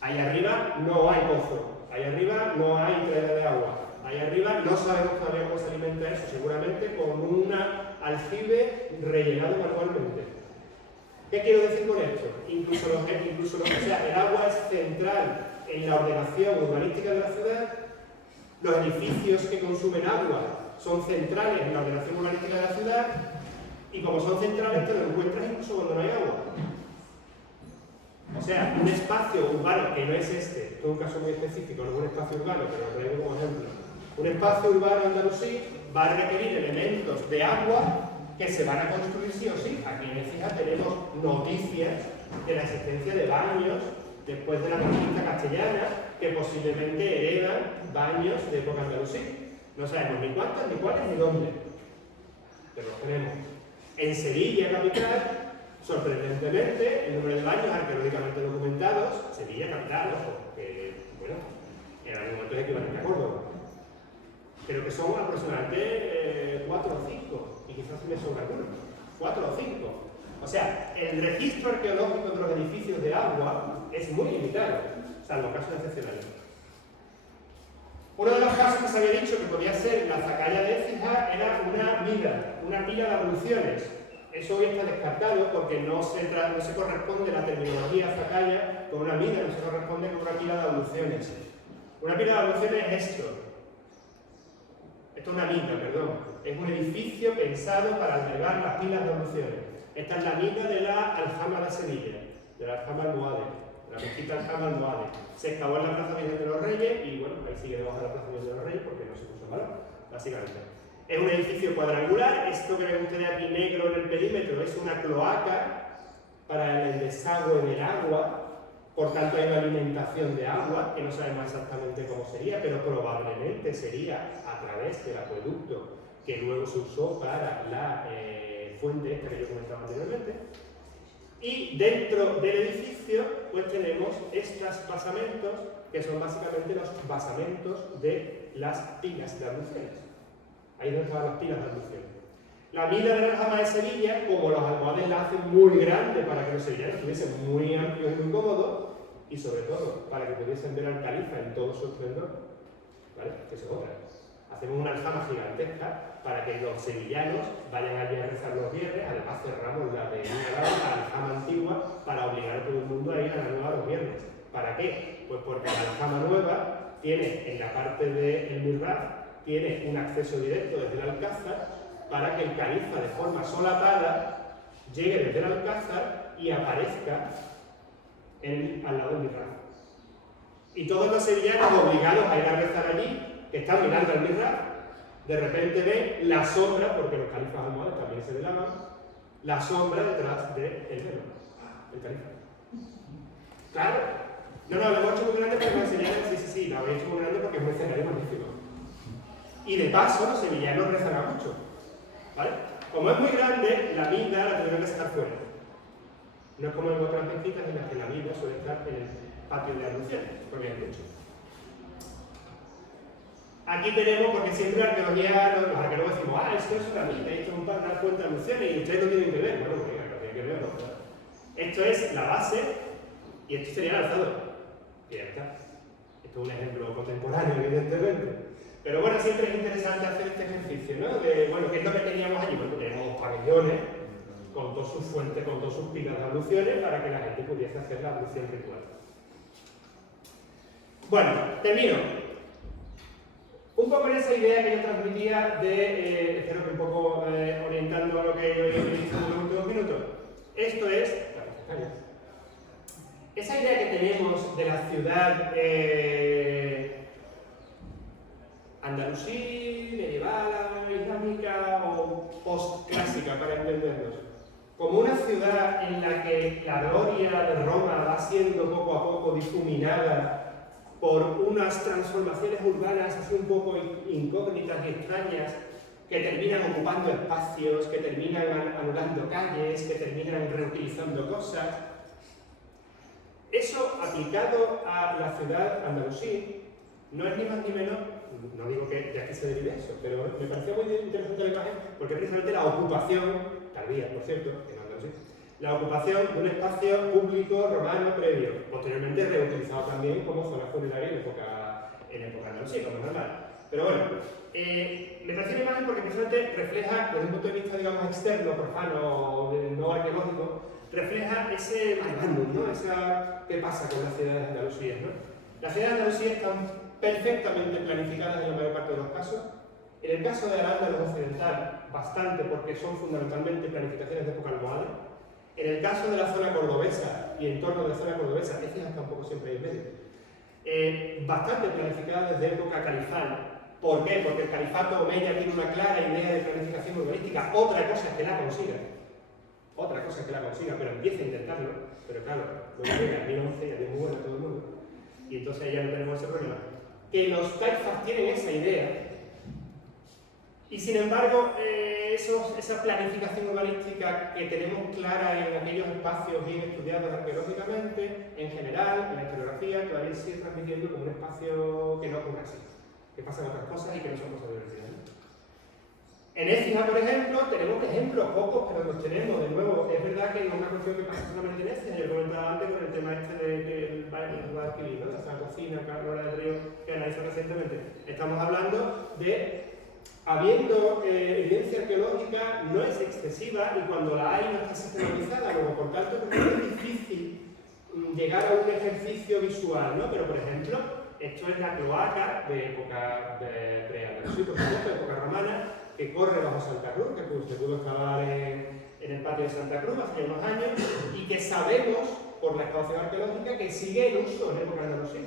Ahí arriba no hay pozo, ahí arriba no hay traída de agua, ahí arriba no sabemos todavía cómo se alimenta eso, seguramente con un aljibe rellenado manualmente. ¿Qué quiero decir con esto? Incluso el agua es central en la ordenación urbanística de la ciudad, los edificios que consumen agua son centrales en la ordenación urbanística de la ciudad, y como son centrales te lo encuentras incluso cuando no hay agua. O sea, un espacio urbano, que no es este, esto es un caso muy específico, no es un espacio urbano, pero lo traigo como ejemplo. Un espacio urbano andalusí va a requerir elementos de agua que se van a construir sí o sí. Aquí en Écija tenemos noticias de la existencia de baños después de la conquista castellana que posiblemente heredan baños de época andalusí. No sabemos ni cuántos, ni cuáles, ni dónde, pero los tenemos. En Sevilla, capital, sorprendentemente, el número de baños arqueológicamente documentados, Sevilla, capital, ojo, que, bueno, en algún momento es equivalente a Córdoba, pero que son aproximadamente 4 o 5, y quizás me sobra alguno, 4 o 5. O sea, el registro arqueológico de los edificios de agua es muy limitado, salvo casos excepcionales. Uno de los casos que se había dicho que podía ser la zacalla de Écija era una pila de abluciones. Eso hoy está descartado porque no se corresponde la terminología zacalla con una mina, no se corresponde con una pila de abluciones. Una pila de abluciones es esto. Esto es una mina, perdón. Es un edificio pensado para albergar las pilas de abluciones. Esta es la mina de la Aljama de Sevilla, de la Aljama Almohade, de la mezquita Aljama Almohade. Se excavó en la Plaza Virgen de los Reyes y bueno, ahí sigue debajo de la Plaza Virgen de los Reyes porque no se puso en valor, básicamente. Es un edificio cuadrangular, esto que ven ustedes aquí negro en el perímetro es una cloaca para el desagüe del agua, por tanto hay una alimentación de agua, que no sabemos exactamente cómo sería, pero probablemente sería a través del acueducto que luego se usó para la fuente esta que yo comentaba anteriormente. Y dentro del edificio pues tenemos estos basamentos, que son básicamente los basamentos de las pilas de abluciones. Ahí donde estaban las pilas de ablución. La mina de la Aljama de Sevilla, como los almohades la hacen muy grande para que los sevillanos estuviesen muy amplios y muy cómodos, y sobre todo para que pudiesen ver al califa en todo su esplendor, ¿vale? Que se otra. Hacemos una aljama gigantesca para que los sevillanos vayan allí a rezar los viernes. Además cerramos la de la aljama antigua para obligar a todo el mundo a ir a la nueva los viernes. ¿Para qué? Pues porque la aljama nueva tiene en la parte del mihrab tiene un acceso directo desde el alcázar para que el califa de forma solapada llegue desde el alcázar y aparezca al lado del mihrab. Y todos los sevillanos obligados a ir a rezar allí, que están mirando al mihrab, de repente ven la sombra, porque los califas almohades también se velaban, la sombra detrás del velo, el califa. Claro, no, lo hemos hecho muy grande porque los sevillanos, sí, lo habéis hecho muy grande porque es un escenario magnífico. Y de paso, los sevillanos rezan mucho, ¿vale? Como es muy grande, la mina la tenemos que sacar fuera. No es como en otras mezquitas en las que la mina suele estar en el patio de abluciones, porque es mucho. Aquí tenemos, porque siempre la arqueología, los arqueólogos decimos, esto es una mina, esto es una fuente de abluciones y ustedes no tienen que ver. Bueno, no tienen que ver, no. Esto es la base y esto sería el alzador. Y ya está. Esto es un ejemplo contemporáneo, evidentemente. Pero bueno, siempre es interesante hacer este ejercicio, ¿no? De, bueno, ¿qué es lo que teníamos allí? Bueno, tenemos pabellones con todas sus fuentes, con todas sus pilas de abluciones para que la gente pudiese hacer la ablución ritual. Bueno, termino. Un poco en esa idea que yo transmitía de, espero que un poco orientando a lo que yo he dicho en los últimos minutos. Esto es, esa idea que tenemos de la ciudad andalusí, medieval, islámica o postclásica, para entendernos. Como una ciudad en la que la gloria de Roma va siendo poco a poco difuminada por unas transformaciones urbanas así un poco incógnitas y extrañas que terminan ocupando espacios, que terminan anulando calles, que terminan reutilizando cosas. Eso aplicado a la ciudad andalusí no es ni más ni menos, no digo que de aquí se derive eso, pero me pareció muy interesante la imagen porque precisamente la ocupación, tardía por cierto, en Andalusí, la ocupación de un espacio público romano previo, posteriormente reutilizado también como zona funeraria en época andalusí, como es normal. Pero bueno, me pareció una imagen porque precisamente refleja, desde un punto de vista digamos externo, profano, no arqueológico, refleja ese maremándum, ¿no? ¿Qué pasa con las ciudades andalusíes, ¿no? Las ciudades de Andalucía están perfectamente planificadas en la mayor parte de los casos. En el caso de Al-Ándalus Occidental, bastante, porque son fundamentalmente planificaciones de época almohade. En el caso de la zona cordobesa y en torno de la zona cordobesa, Écija está un poco siempre ahí en medio, bastante planificadas desde época califal. ¿Por qué? Porque el califato omeya tiene una clara idea de planificación urbanística. Otra cosa es que la consiga. Otra cosa es que la consiga, pero empieza a intentarlo. Pero claro, luego llega el 1011 y es muy bueno todo el mundo. Y entonces ya no tenemos ese problema. Que los taifas tienen esa idea. Y sin embargo, esa planificación urbanística que tenemos clara en aquellos espacios bien estudiados arqueológicamente, en general, en la historiografía, todavía sigue transmitiendo como un espacio que no ocurre así, que pasan otras cosas y que no son cosas divertidas, ¿no? En Écija, por ejemplo, tenemos ejemplos, pocos, pero los tenemos. De nuevo, es verdad que no es una cuestión que pasa solamente en Écija, yo comentaba antes con el tema este del Guadalquivir, ¿no? La Santa Cocina, Carlos del Río, que analizó recientemente. Estamos hablando de habiendo evidencia arqueológica, no es excesiva y cuando la hay no está sistematizada, luego por tanto es difícil llegar a un ejercicio visual, ¿no? Pero por ejemplo, esto es la cloaca de época de pre-Andalusí, por supuesto, de época romana, que corre bajo Santa Cruz, que se pudo excavar en el patio de Santa Cruz hace unos años y que sabemos por la excavación arqueológica que sigue en uso en época andalusí.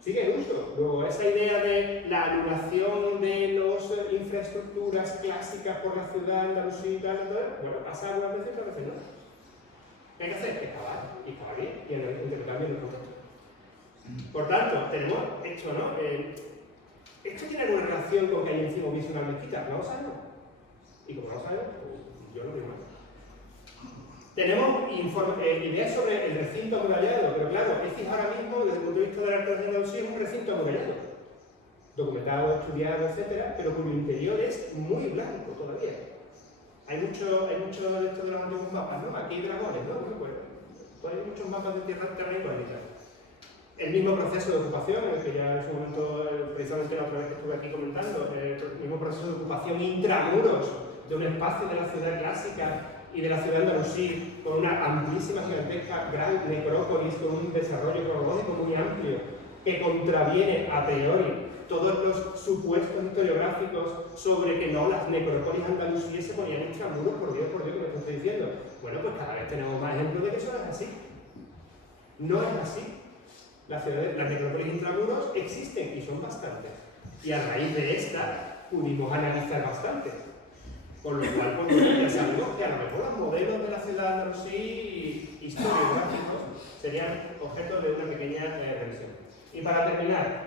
Sigue en uso. Luego, esa idea de la anulación de las infraestructuras clásicas por la ciudad andalusí y tal, bueno, pasa algunas veces, pero a veces no. ¿Qué hay que hacer? Excavar, y excavar bien, y intercambio en el contexto. Por tanto, tenemos esto, ¿no? ¿Esto tiene alguna relación con que hay encima hubiese una mezquita? No lo sabemos. Y como no lo sabemos, pues yo no digo más. Tenemos ideas sobre el recinto amurallado, pero claro, Écija ahora mismo, desde el punto de vista de la arqueología andalusí, es un recinto amurallado. Documentado, estudiado, etcétera, pero cuyo interior es muy blanco todavía. Hay mucho de esto de los antiguos mapas, ¿no? Aquí hay dragones, ¿no? Bueno, pues hay muchos mapas de tierra incógnita. El mismo proceso de ocupación, el que ya en su momento, precisamente la otra vez que estuve aquí comentando, el mismo proceso de ocupación intramuros de un espacio de la ciudad clásica y de la ciudad andalusí, con una amplísima, gigantesca, gran necrópolis, con un desarrollo cronológico muy amplio, que contraviene a priori todos los supuestos historiográficos sobre que no, las necrópolis andalusíes se ponían intramuros, por Dios, que me estoy diciendo. Bueno, pues cada vez tenemos más ejemplos de que eso no es así. No es así. Las necrópolis intramuros existen y son bastantes. Y a raíz de esta pudimos analizar bastante. Con lo cual, pues, ya sabemos que a lo mejor los modelos de la ciudad andalusí historiográficos serían objeto de una pequeña revisión. Y para terminar,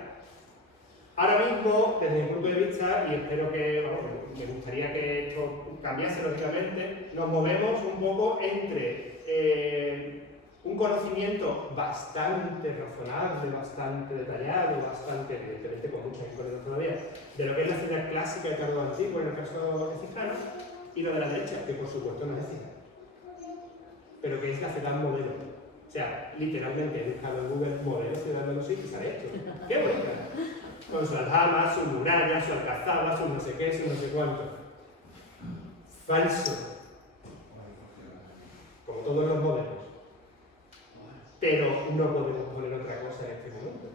ahora mismo, desde mi punto de vista, y espero que, bueno, me gustaría que esto cambiase lógicamente, nos movemos un poco entre un conocimiento bastante razonable, bastante detallado, bastante, evidentemente con mucha incógnita todavía, de lo que es la ciudad clásica del Cardo Antiguo, en el caso ecijano, y lo de la derecha, que por supuesto no es Écija, pero que es la ciudad modelo. O sea, literalmente he buscado en Google modelo ciudad andalusí y sale esto. ¡Qué bonita! Con su aljama, su muralla, su alcazaba, su no sé qué, su no sé cuánto. Falso. Como todos los modelos. Pero no podemos poner otra cosa en este momento,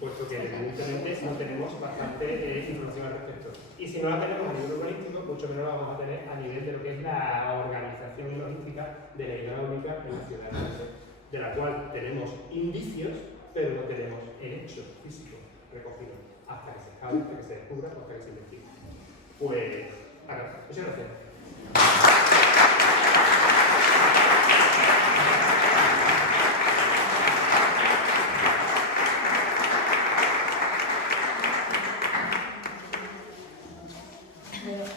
puesto que evidentemente no tenemos bastante información al respecto. Y si no la tenemos a nivel urbanístico, mucho menos la vamos a tener a nivel de lo que es la organización y logística de la hidráulica en la ciudad, de la cual tenemos indicios, pero no tenemos el hecho físico recogido hasta que se excave, hasta que se descubra, hasta que se investigue. Pues, muchas gracias.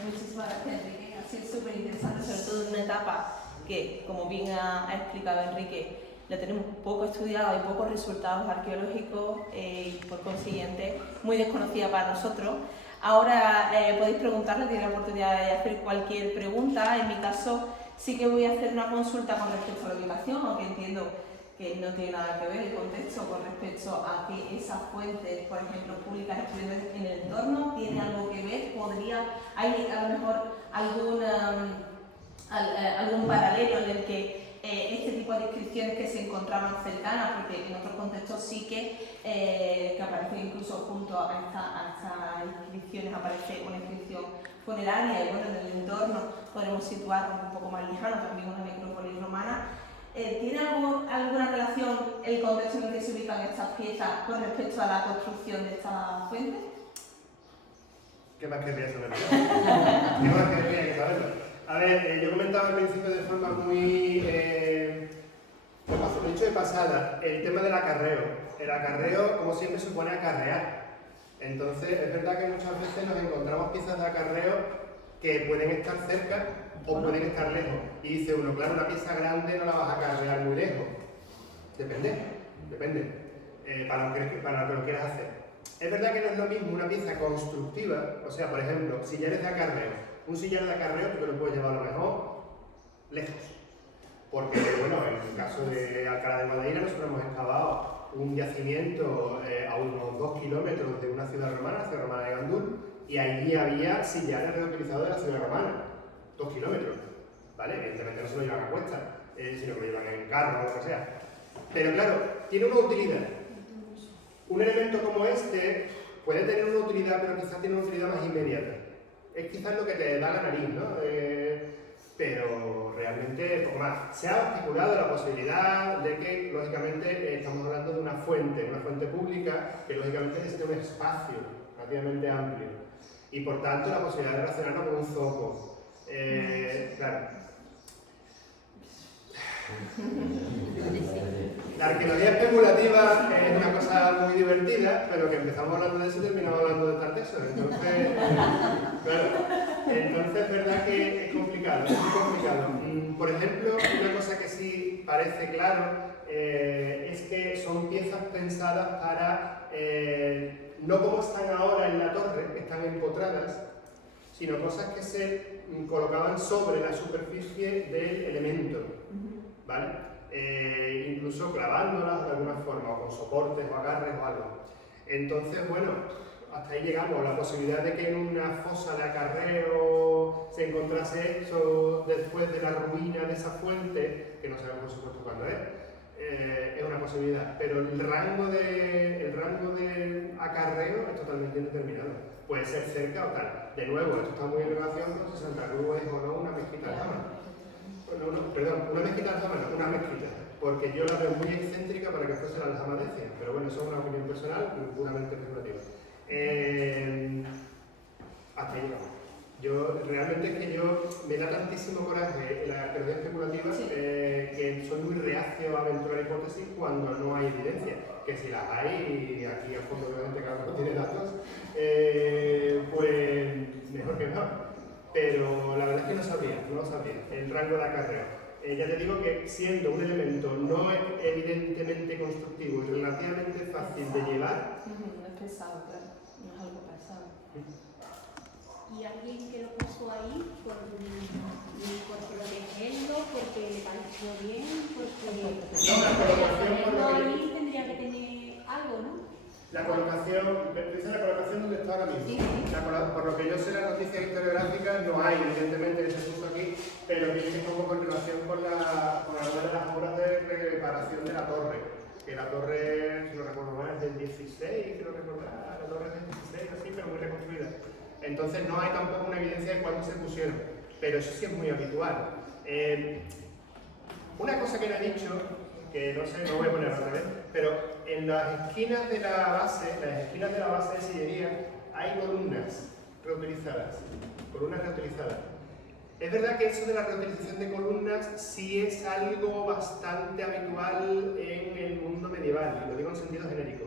Muchísimas gracias, Enrique. Ha sido súper interesante, sobre todo en una etapa que, como bien ha explicado Enrique, la tenemos poco estudiada y pocos resultados arqueológicos y por consiguiente muy desconocida para nosotros. Ahora podéis preguntarle, tenéis la oportunidad de hacer cualquier pregunta. En mi caso sí que voy a hacer una consulta con respecto a la ubicación, aunque entiendo que no tiene nada que ver el contexto con respecto a que esas fuentes, por ejemplo, públicas estuvieran en el entorno, ¿tiene algo que ver? ¿Hay a lo mejor algún paralelo en el que este tipo de inscripciones que se encontraban cercanas, porque en otros contextos sí que aparecen incluso junto a estas inscripciones aparece una inscripción funeraria, y bueno, en el entorno podemos situarnos un poco más lejano, también una necrópolis romana. ¿Tiene alguna relación el contexto en el que se ubican estas piezas con respecto a la construcción de esta fuente? ¿Qué más querría saber? ¿Qué más querría saberlo? A ver, yo comentaba al principio de forma muy... dicho de pasada, el tema del acarreo. El acarreo, como siempre, supone acarrear. Entonces, es verdad que muchas veces nos encontramos piezas de acarreo que pueden estar cerca o pueden estar lejos. Y dice uno, claro, una pieza grande no la vas a acarrear muy lejos. Depende, para lo que lo quieras hacer. Es verdad que no es lo mismo una pieza constructiva, o sea, por ejemplo, sillares de acarreo. Un sillar de acarreo tú te lo puedes llevar a lo mejor lejos. Porque, bueno, en el caso de Alcalá de Guadaira nosotros hemos excavado un yacimiento a unos 2 kilómetros de una ciudad romana, la ciudad romana de Gandul, y allí había sillares reutilizados de la ciudad romana. 2 kilómetros, ¿vale? Evidentemente no se lo llevan a cuesta, sino que lo llevan en carro o lo que sea. Pero claro, tiene una utilidad. Un elemento como este puede tener una utilidad, pero quizás tiene una utilidad más inmediata. Es quizás lo que te da la nariz, ¿no? Pero realmente poco más. Se ha articulado la posibilidad de que, lógicamente, estamos hablando de una fuente pública que, lógicamente, necesita un espacio relativamente amplio. Y, por tanto, la posibilidad de relacionarlo con un zoco. Claro. La arqueología especulativa es una cosa muy divertida, pero que empezamos hablando de eso y terminamos hablando de tartesos. Entonces, claro, entonces es verdad que es complicado, es muy complicado. Por ejemplo, una cosa que sí parece claro es que son piezas pensadas para, no como están ahora en la torre, que están empotradas, sino cosas que se colocaban sobre la superficie del elemento, ¿vale? Incluso clavándolas de alguna forma, o con soportes o agarres o algo. Entonces, bueno, hasta ahí llegamos. La posibilidad de que en una fosa de acarreo se encontrase eso después de la ruina de esa fuente, que no sabemos por supuesto cuándo es una posibilidad. Pero el rango de acarreo es totalmente indeterminado. Puede ser cerca o tal. De nuevo, esto está muy en relación con si Santa Cruz es o no una mezquita aljama. Perdón, una mezquita aljama no, una mezquita. Porque yo la veo muy excéntrica para que fuese la aljama Decia. Pero bueno, eso es una opinión personal, puramente especulativa. Hasta ahí llegamos. Realmente es que me da tantísimo coraje la arqueología especulativa que soy muy reacio a aventurar hipótesis cuando no hay evidencia. Que si las hay, y aquí a fondo obviamente cada uno tiene datos, pues mejor que no. Pero la verdad es que no lo sabría, el rango de acarreo. Ya te digo que siendo un elemento no evidentemente constructivo y relativamente fácil de llevar... No es pesado, claro, no es algo pesado. ¿Y alguien que lo puso ahí por protegerlo, porque le pareció bien, porque ponerlo ahí tendría que tener algo, ¿no? La colocación, dice la colocación donde está ahora mismo. Por lo que yo sé, las noticias historiográficas no hay, evidentemente, que se puso aquí, pero tiene que ver un poco en relación con algunas de las obras de reparación de la torre. Que la torre, si no recuerdo mal, es del 16, creo recordar, la torre es del 16, así, pero muy reconstruida. Entonces no hay tampoco una evidencia de cuándo se pusieron, pero eso sí es muy habitual. Una cosa que no he dicho, que no sé, no voy a poner otra vez, pero en las esquinas de la base de sillería, hay columnas reutilizadas. Es verdad que eso de la reutilización de columnas sí es algo bastante habitual en el mundo medieval, y lo digo en sentido genérico.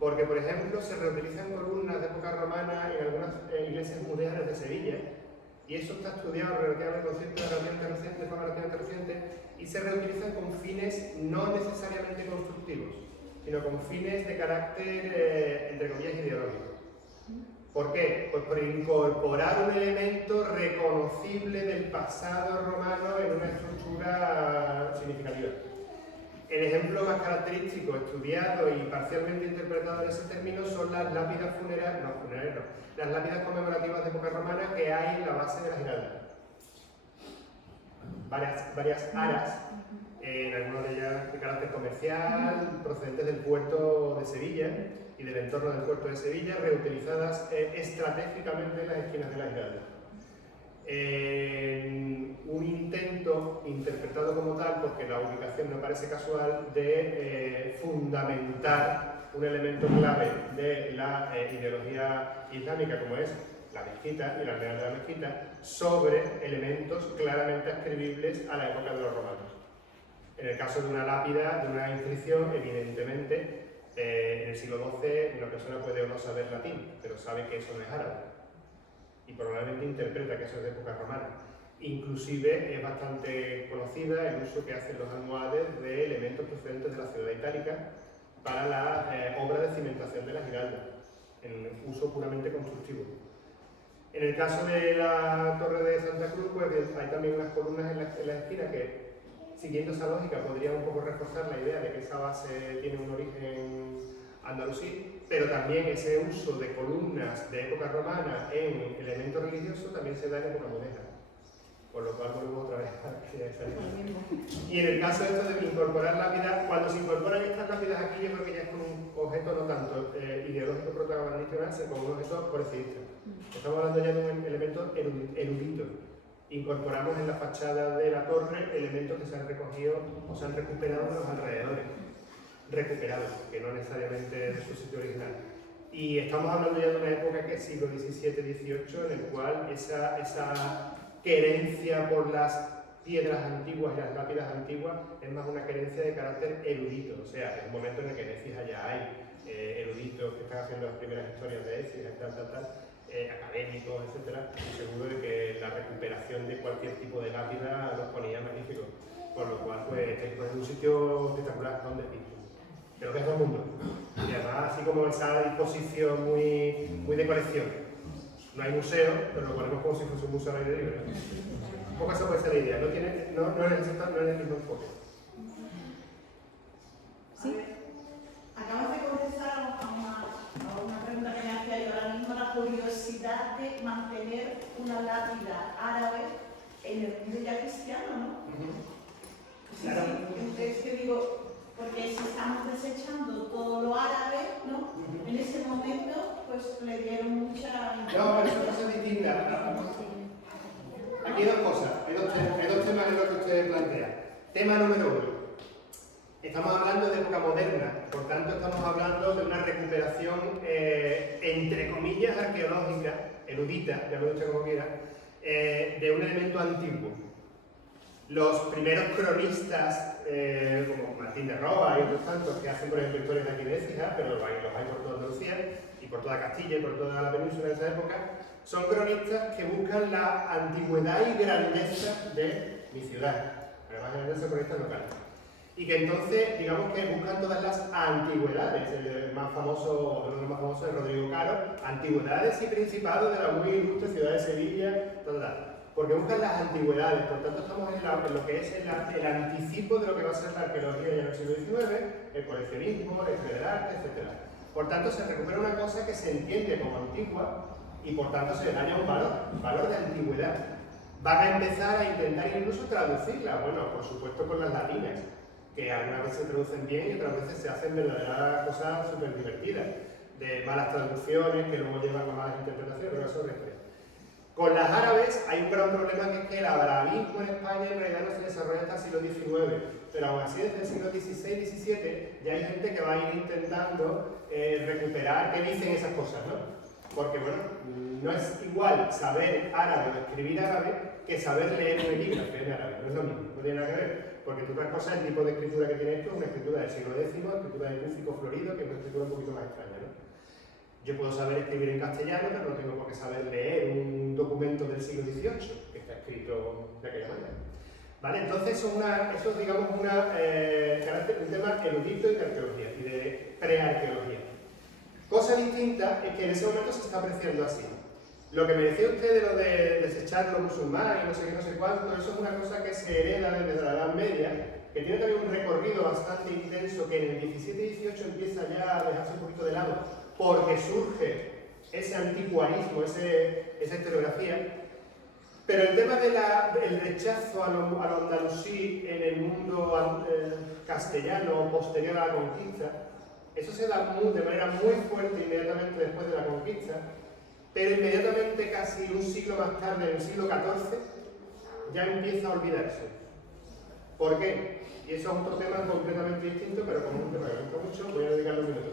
Porque, por ejemplo, se reutilizan columnas de época romana en algunas iglesias mudejares de Sevilla, y eso está estudiado de forma relativamente reciente, y se reutilizan con fines no necesariamente constructivos, sino con fines de carácter, entre comillas, ideológico. ¿Por qué? Pues por incorporar un elemento reconocible del pasado romano en una estructura significativa. El ejemplo más característico, estudiado y parcialmente interpretado en ese término son las lápidas las lápidas conmemorativas de época romana que hay en la base de la Giralda. Varias aras en algunas de ellas de carácter comercial, procedentes del puerto de Sevilla y del entorno del puerto de Sevilla, reutilizadas estratégicamente en las esquinas de la Giralda. Un intento interpretado como tal, porque la ubicación no parece casual, de fundamentar un elemento clave de la ideología islámica, como es la mezquita y la almenas de la mezquita, sobre elementos claramente ascribibles a la época de los romanos. En el caso de una lápida, de una inscripción, evidentemente, en el siglo XII una persona puede o no saber latín, pero sabe que eso no es árabe. Y probablemente interpreta que eso es de época romana. Inclusive es bastante conocida el uso que hacen los almohades de elementos procedentes de la ciudad itálica para la obra de cimentación de la Giralda, en uso puramente constructivo. En el caso de la Torre de Santa Cruz, pues hay también unas columnas en la esquina que, siguiendo esa lógica, podrían un poco reforzar la idea de que esa base tiene un origen andalusí, pero también ese uso de columnas de época romana en elementos religiosos también se da en época moderna, por lo cual volvemos otra vez a esa línea. Y en el caso de esto de incorporar lápidas, cuando se incorporan estas lápidas aquí, yo creo que ya es con un objeto no tanto ideológico protagonista, sino como un objeto coleccionista. Estamos hablando ya de un elemento erudito. Incorporamos en la fachada de la torre elementos que se han recogido o se han recuperado de los alrededores. Recuperados, que no necesariamente de su sitio original. Y estamos hablando ya de una época que es siglo XVII-XVIII, en el cual esa querencia por las piedras antiguas y las lápidas antiguas es más una querencia de carácter erudito. O sea, es un momento en el que en Écija ya hay eruditos que están haciendo las primeras historias de Écija, académicos, etc. Y seguro de que la recuperación de cualquier tipo de lápida los ponía magníficos. Por lo cual, pues, es un sitio espectacular donde pinto. Creo que es todo el mundo. Y además, así como esa disposición muy de colección. No hay museo, pero lo ponemos como si fuese un museo al aire libre. Un poco esa puede ser la idea. No necesita el mismo enfoque. ¿Sí? Acabas de contestar a una pregunta que me hacía yo ahora mismo, la curiosidad de mantener una lápida árabe en el mundo ya cristiano, ¿no? Claro. Sí, entonces yo digo, porque si estamos desechando todo lo árabe, ¿no? En ese momento, pues le dieron mucha... No, pero son cosas distintas. Aquí hay dos cosas, hay dos temas en los que usted plantea. Tema número uno. Estamos hablando de época moderna, por tanto estamos hablando de una recuperación, entre comillas, arqueológica, erudita, llámalo usted como quiera, de un elemento antiguo. Los primeros cronistas, como Martín de Roa y otros tantos, que hacen, por ejemplo, historias de aquí de Écija, pero los hay por toda Andalucía y por toda Castilla y por toda la península de esa época, son cronistas que buscan la antigüedad y grandeza de mi ciudad. Además, son cronistas locales. Y que entonces, digamos que buscan todas las antigüedades. El más famoso, uno de los más famosos es Rodrigo Caro, antigüedades y principados de la muy ilustre ciudad de Sevilla, porque buscan las antigüedades. Por tanto, estamos en lo que es el anticipo de lo que va a ser la arqueología ya en el siglo XIX, el coleccionismo, la historia del arte, etc. Por tanto, se recupera una cosa que se entiende como antigua y por tanto se le daña un valor de antigüedad. Van a empezar a intentar incluso traducirla, bueno, por supuesto con las latinas, que algunas veces se traducen bien y otras veces se hacen verdaderas cosas súper divertidas, de malas traducciones que luego llevan a malas interpretaciones, pero eso es otra historia. Con las árabes hay un gran problema, que es que el arabismo en España en realidad no se desarrolla hasta el siglo XIX, pero aún así desde el siglo XVI-XVII ya hay gente que va a ir intentando recuperar qué dicen esas cosas, ¿no? Porque bueno, no es igual saber árabe o escribir árabe que saber leer un epígrafe en árabe, no es lo mismo, no tiene nada que ver. Porque tú otras cosas, el tipo de escritura que tiene esto es una escritura del siglo X, escritura de Púfico Florido, que es una escritura un poquito más extraña, ¿no? Yo puedo saber escribir en castellano, pero no tengo por qué saber leer un documento del siglo XVIII, que está escrito de aquella manera. ¿Vale? Entonces, eso es, digamos, un tema erudito y de arqueología, y de prearqueología. Cosa distinta es que en ese momento se está apreciando así. Lo que me decía usted de lo de desechar lo musulmán y no sé qué, no sé cuánto, eso es una cosa que se hereda desde la Edad Media, que tiene también un recorrido bastante intenso, que en el 17 y 18 empieza ya a dejarse un poquito de lado, porque surge ese anticuarismo, esa historiografía, Pero el tema del rechazo a lo andalusí en el mundo castellano posterior a la conquista, eso se da de manera muy fuerte inmediatamente después de la conquista, pero inmediatamente, casi un siglo más tarde, en el siglo XIV, ya empieza a olvidarse. ¿Por qué? Y eso es otro tema completamente distinto, pero como es un tema que me gusta mucho, voy a dedicarle un minuto.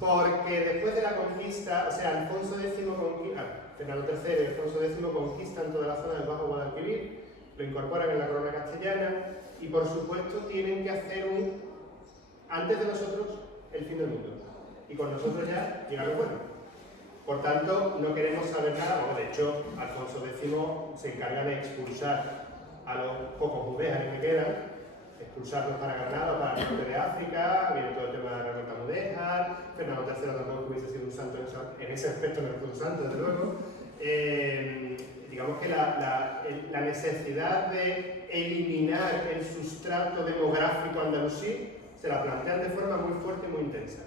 Porque después de la conquista, o sea, Alfonso X Fernando III y Alfonso X conquistan toda la zona del Bajo Guadalquivir, lo incorporan en la corona castellana y, por supuesto, tienen que hacer antes de nosotros, el fin del mundo. Y con nosotros ya llega lo bueno. Por tanto, no queremos saber nada. Bueno, de hecho, Alfonso X se encarga de expulsar a los pocos mudéjares que quedan, expulsarlos para Granada o para el norte de África, viene todo el tema de la revuelta mudéjar. Fernando III tampoco hubiese sido un santo en ese aspecto, no fue un santo, desde luego. Digamos que la necesidad de eliminar el sustrato demográfico andalusí se la plantean de forma muy fuerte y muy intensa.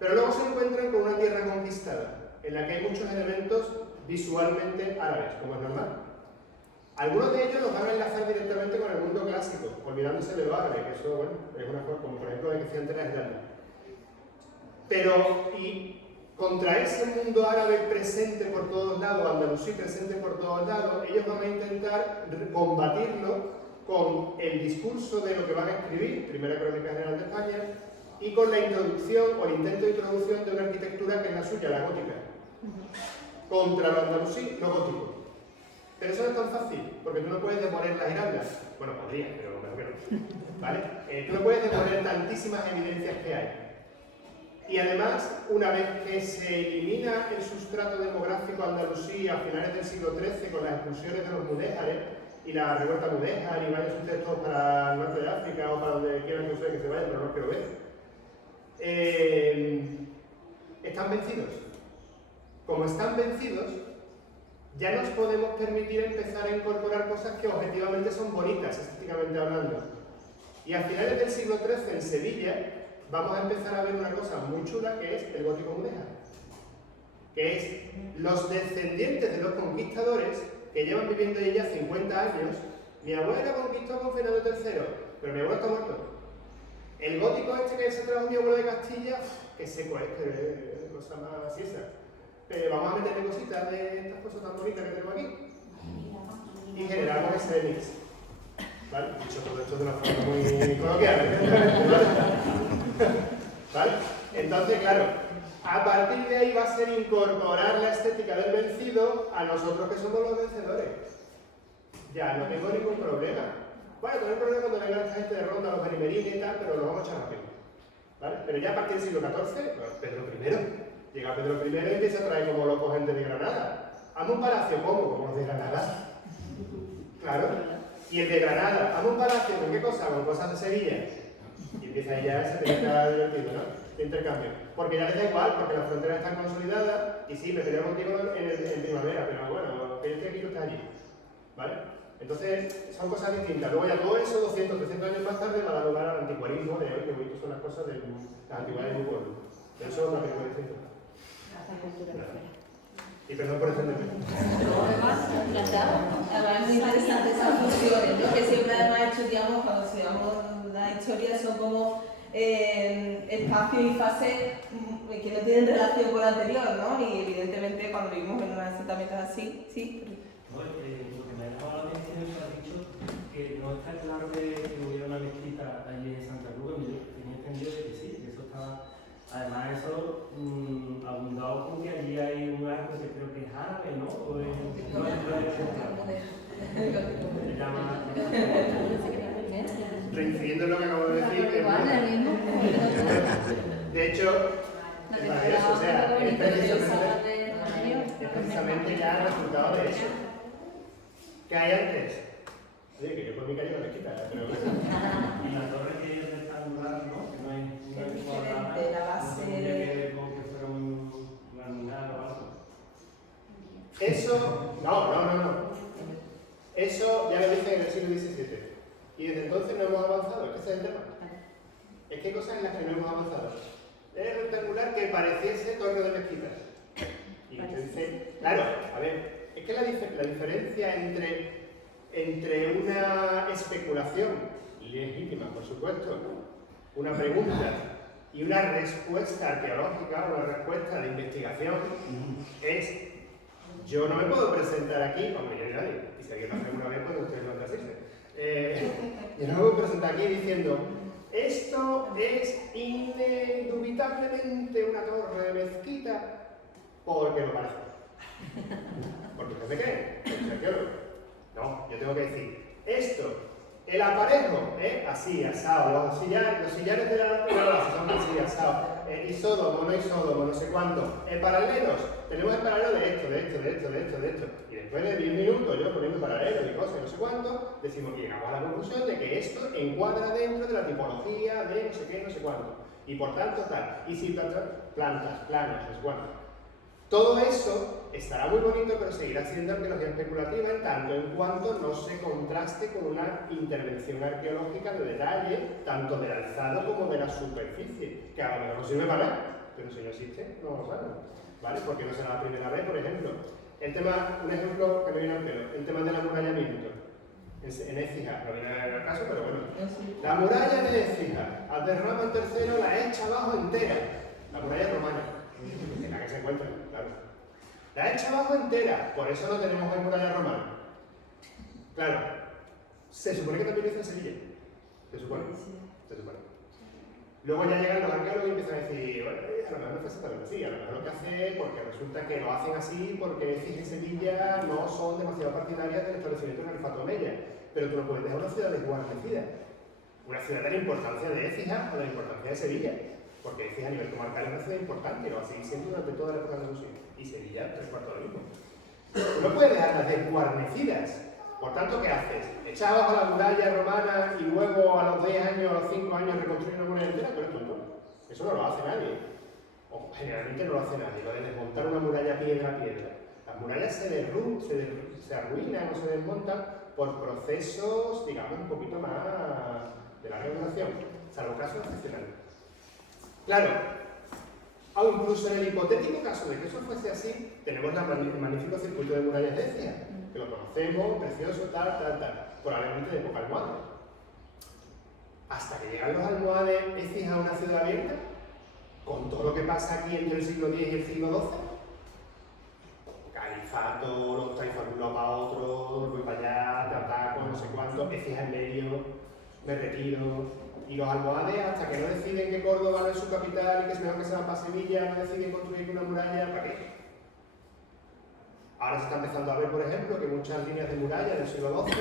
Pero luego se encuentran con una tierra conquistada, en la que hay muchos elementos visualmente árabes, como es normal. Algunos de ellos los van a enlazar directamente con el mundo clásico, olvidándose de lo árabe, que eso, bueno, es una cosa, como por ejemplo la que decía antes la Islandia. Pero, y contra ese mundo árabe presente por todos lados, andalusí presente por todos lados, ellos van a intentar combatirlo con el discurso de lo que van a escribir, Primera Crónica General de España, y con la introducción o el intento de introducción de una arquitectura que es la suya, la gótica. Contra lo andalusí, lo gótico. Pero eso no es tan fácil, porque tú no puedes demoler las girandas. Bueno, podrías, pero mejor que no. ¿Vale? Tú no puedes demoler tantísimas evidencias que hay. Y además, una vez que se elimina el sustrato demográfico andalusí a finales del siglo XIII con las expulsiones de los mudéjares y la revuelta mudéjar y varios ustedes todos para el norte de África o para donde quieran que ustedes que se vayan, pero no los quiero ver. Están vencidos. Como están vencidos, ya nos podemos permitir empezar a incorporar cosas que objetivamente son bonitas, estéticamente hablando. Y a finales del siglo XIII en Sevilla vamos a empezar a ver una cosa muy chula que es el gótico mudéjar, que es los descendientes de los conquistadores que llevan viviendo ya 50 años. Mi abuela conquistó con Fernando III, pero mi abuelo está muerto. El gótico este que se trajo mi abuelo de Castilla, que seco es, que cosa más así esa. Pero vamos a meterle cositas de estas cosas tan bonitas que tenemos aquí. Y generamos ese mix. ¿Vale? Dicho todo esto de una forma muy coloquial. ¿Vale? Entonces, claro, a partir de ahí va a ser incorporar la estética del vencido a nosotros que somos los vencedores. Ya, no tengo ningún problema. Bueno, tengo un problema cuando venga esta gente de Ronda, los berimerines y tal, pero lo vamos a echar rápido. ¿Vale? Pero ya a partir del siglo XIV, Pedro I. Llega Pedro I y empieza a traer como locos gente de Granada. Hazme un palacio, ¿cómo? Como los de Granada. Claro. Y el de Granada, hazme un palacio, ¿con qué cosa? Con cosas de Sevilla. Y empieza ahí ya ese tema divertido, ¿no? De intercambio. Porque ya les da igual, porque las fronteras están consolidadas y sí, me peleo contigo en primavera, pero bueno, que yo estoy aquí, tú estás allí. ¿Vale? Entonces, son cosas distintas. Luego ya todo eso, 200, 300 años más tarde, va a dar lugar al anticuarismo de hoy, que hoy son las cosas de las antigüedades de un pueblo. Pero eso es una película distinta. Y perdón por defenderme. Además es muy interesante esas funciones, ¿no? Que siempre además estudiamos cuando estudiamos la historia, son como espacios y fases que no tienen relación con lo anterior, ¿no? Y evidentemente cuando vivimos en un asentamiento así, sí. No, lo que me ha llamado la atención es que has dicho que no está claro que hubiera una mezquita allí en Santa Cruz. Yo tenía entendido de que sí, que eso estaba. Además, eso abundado con que allí hay un arco que creo que es árabe, ¿no? O es, se llama. Reincidiendo en lo que acabo de decir, de hecho, es maravilloso, o sea, es precisamente ya el resultado de eso. ¿Qué hay antes? Oye, que yo por mi calle no me quita, pero bueno. Y la torre que es rectangular, ¿no? Que no es cuadrada. De la base. Como que fuera un laminar o algo. Eso, no. Eso ya lo dicen en el siglo XVII. Y desde entonces no hemos avanzado, es que ese es el tema. Es que hay cosas en las que no hemos avanzado. Es rectangular que pareciese torre de mezquitas. Y usted dice, claro, a ver, es que la diferencia entre una especulación legítima, por supuesto, una pregunta y una respuesta arqueológica, una respuesta de investigación, es: yo no me puedo presentar aquí, hombre, yo ni nadie, y si alguien lo hace alguna vez, pues ustedes no yo no me puedo presentar aquí diciendo: esto es indubitablemente una torre de mezquita, porque lo parece. Porque ustedes me creen, soy arqueólogo. No, yo tengo que decir: esto, el aparejo, así, asado, los sillares de la base son así, asado, isódomo, no isódomo, no sé cuánto, paralelos, tenemos el paralelo de esto. Y después de 10 minutos yo poniendo paralelos y cosas, no sé cuánto, decimos que llegamos a la conclusión de que esto encuadra dentro de la tipología de no sé qué, no sé cuánto. Y por tanto, tal. Y si plantas, planos, no sé cuánto. Todo eso estará muy bonito, pero seguirá siendo arqueología especulativa en tanto en cuanto no se contraste con una intervención arqueológica de detalle, tanto del alzado como de la superficie, que a lo mejor no sirve para nada, pero si no existe, no lo sabemos, ¿vale? Porque no será la primera vez, por ejemplo. El tema, un ejemplo que me viene al pelo, el tema del amurallamiento en Écija, no viene al caso, pero bueno. La muralla de Écija, Abderrahmán III la echa abajo entera, la muralla romana, en la que se encuentra, claro. La echa abajo entera, por eso no tenemos hoy muralla romana. Claro, se supone que también lo hizo en Sevilla, se supone. Luego ya llegan los arqueólogos y empiezan a decir: bueno, a lo mejor no fue exactamente así, a lo mejor lo que hace, porque resulta que lo hacen así porque Écija y Sevilla no son demasiado partidarias del establecimiento del Califato Omeya, pero tú no puedes dejar una ciudad desguarnecida, una ciudad de la importancia de Écija o de la importancia de Sevilla, porque Écija a nivel comarcal es una ciudad importante y lo va a seguir siendo durante toda la época de los siglos, y Sevilla 3/4 de lo mismo. Tú no puedes dejarlas desguarnecidas. Por tanto, ¿qué haces? ¿Echas abajo la muralla romana y luego a los 10 años, a los 5 años reconstruyes una muralla entera? Tú eres tonto. Eso no lo hace nadie. O generalmente no lo hace nadie. Lo de desmontar una muralla piedra a piedra. Las murallas se arruinan o se desmontan por procesos, digamos, un poquito más de larga duración, salvo casos excepcionales. Claro, o incluso en el hipotético caso de que eso fuese así, tenemos el magnífico circuito de murallas de Écija, que lo conocemos, precioso, tal, probablemente de época almohade. Hasta que llegan los almohades, Écija a una ciudad abierta, con todo lo que pasa aquí entre el siglo X y el siglo XII. Califato, los taifas de un lado para otro, voy para allá, te ataco, no sé cuánto, Écija en medio, me retiro. Y los almohades, hasta que no deciden que Córdoba no es su capital y que es mejor que se va para Sevilla, no deciden construir una muralla, ¿para qué? Ahora se está empezando a ver, por ejemplo, que muchas líneas de muralla del siglo XII,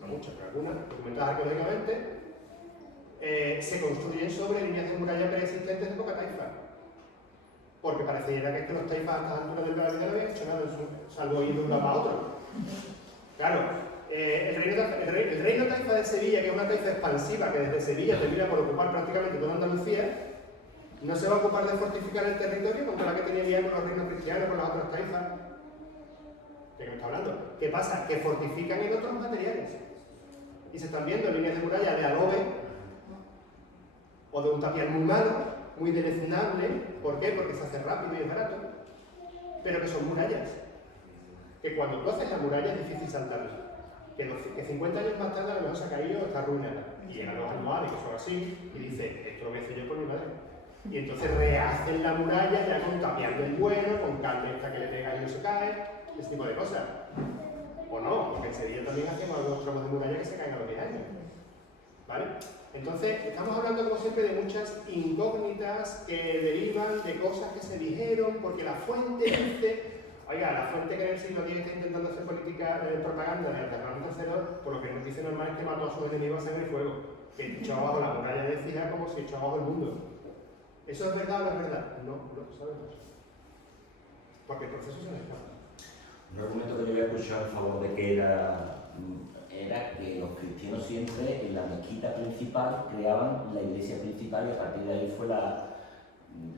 no muchas, pero algunas, documentadas arqueológicamente, se construyen sobre líneas de muralla preexistentes de época taifa. Porque pareciera que los taifas a estas alturas del Brasil no habían hecho nada, salvo ir de un lado a otro. Claro, el reino taifa de Sevilla, que es una taifa expansiva que desde Sevilla termina por ocupar prácticamente toda Andalucía, no se va a ocupar de fortificar el territorio contra la que tenía ya con los reinos cristianos, con las otras taifas. ¿De qué me está hablando? ¿Qué pasa? Que fortifican en otros materiales. Y se están viendo líneas de muralla de adobe o de un tapial muy malo, muy deleznable. ¿Por qué? Porque se hace rápido y es barato. Pero que son murallas. Que cuando tú haces la muralla es difícil saltarla. Que 50 años más tarde a lo mejor se ha caído o está arruinada. Y llegan los almohades, que son así, y dicen: esto lo voy a hacer yo por mi madre. Y entonces rehacen la muralla ya con tapial del bueno, con carne esta que le pega y no se cae, ese tipo de cosas. O no, porque en Sevilla también hacemos algunos tramos de muralla que se caen a los 10 años. ¿Vale? Entonces, estamos hablando como siempre de muchas incógnitas que derivan de cosas que se dijeron, porque la fuente dice: oiga, la fuente que en el siglo X está intentando hacer política propaganda de Abderrahmán III, por lo que nos dice normal es que mató a sus enemigos a sangre y fuego, que echó abajo la muralla de Écija como si echó abajo el mundo. ¿Eso es verdad o no es verdad? No, no lo sabemos. Porque el proceso se nos escapa. Un argumento que yo había escuchado en favor de que era que los cristianos siempre en la mezquita principal creaban la iglesia principal y a partir de ahí fue la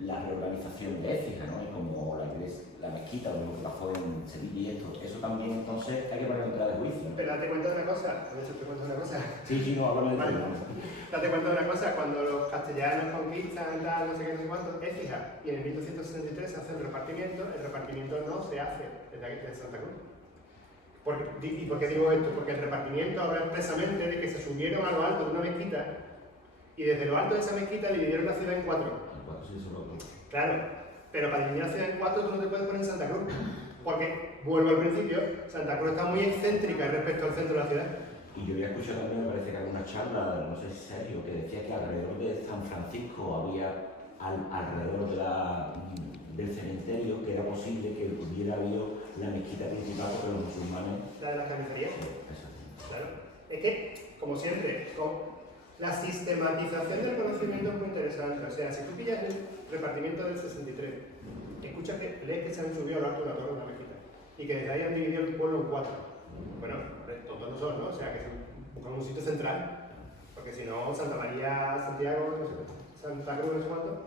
reorganización de Écija, ¿no? Y como la mezquita, lo que pasó en Sevilla y esto, eso también entonces hay que poner en tela de juicio. Pero date cuenta de una cosa, a ver si te cuento una cosa. Sí, no, háblame de vale. tema. Date cuenta de una cosa, cuando los castellanos conquistan, tal, no sé qué, no sé cuánto, Écija, y en el 1263 se hace el repartimiento no se hace desde aquí de Santa Cruz. ¿Y por qué digo esto? Porque el repartimiento habla expresamente de que se subieron a lo alto de una mezquita y desde lo alto de esa mezquita dividieron la ciudad en 4. Claro, pero para dividir la ciudad en 4 tú no te puedes poner en Santa Cruz, porque, vuelvo al principio, Santa Cruz está muy excéntrica respecto al centro de la ciudad. Y yo había escuchado también, me parece que alguna charla, no sé si Sergio, que decía que alrededor de San Francisco había, alrededor del cementerio, que era posible que hubiera habido la mezquita principal porque los musulmanes... La de las carnicerías. Claro. Es que, como siempre, la sistematización del conocimiento es muy interesante. O sea, si tú pillas el repartimiento del 63, escuchas que lees que se han subido al alto de una torre de una mezquita y que desde ahí han dividido el pueblo en 4. Bueno, tontos no son, ¿no? O sea, que buscan un sitio central, porque si no, Santa María, Santiago, no sé, Santa Cruz, no sé cuánto.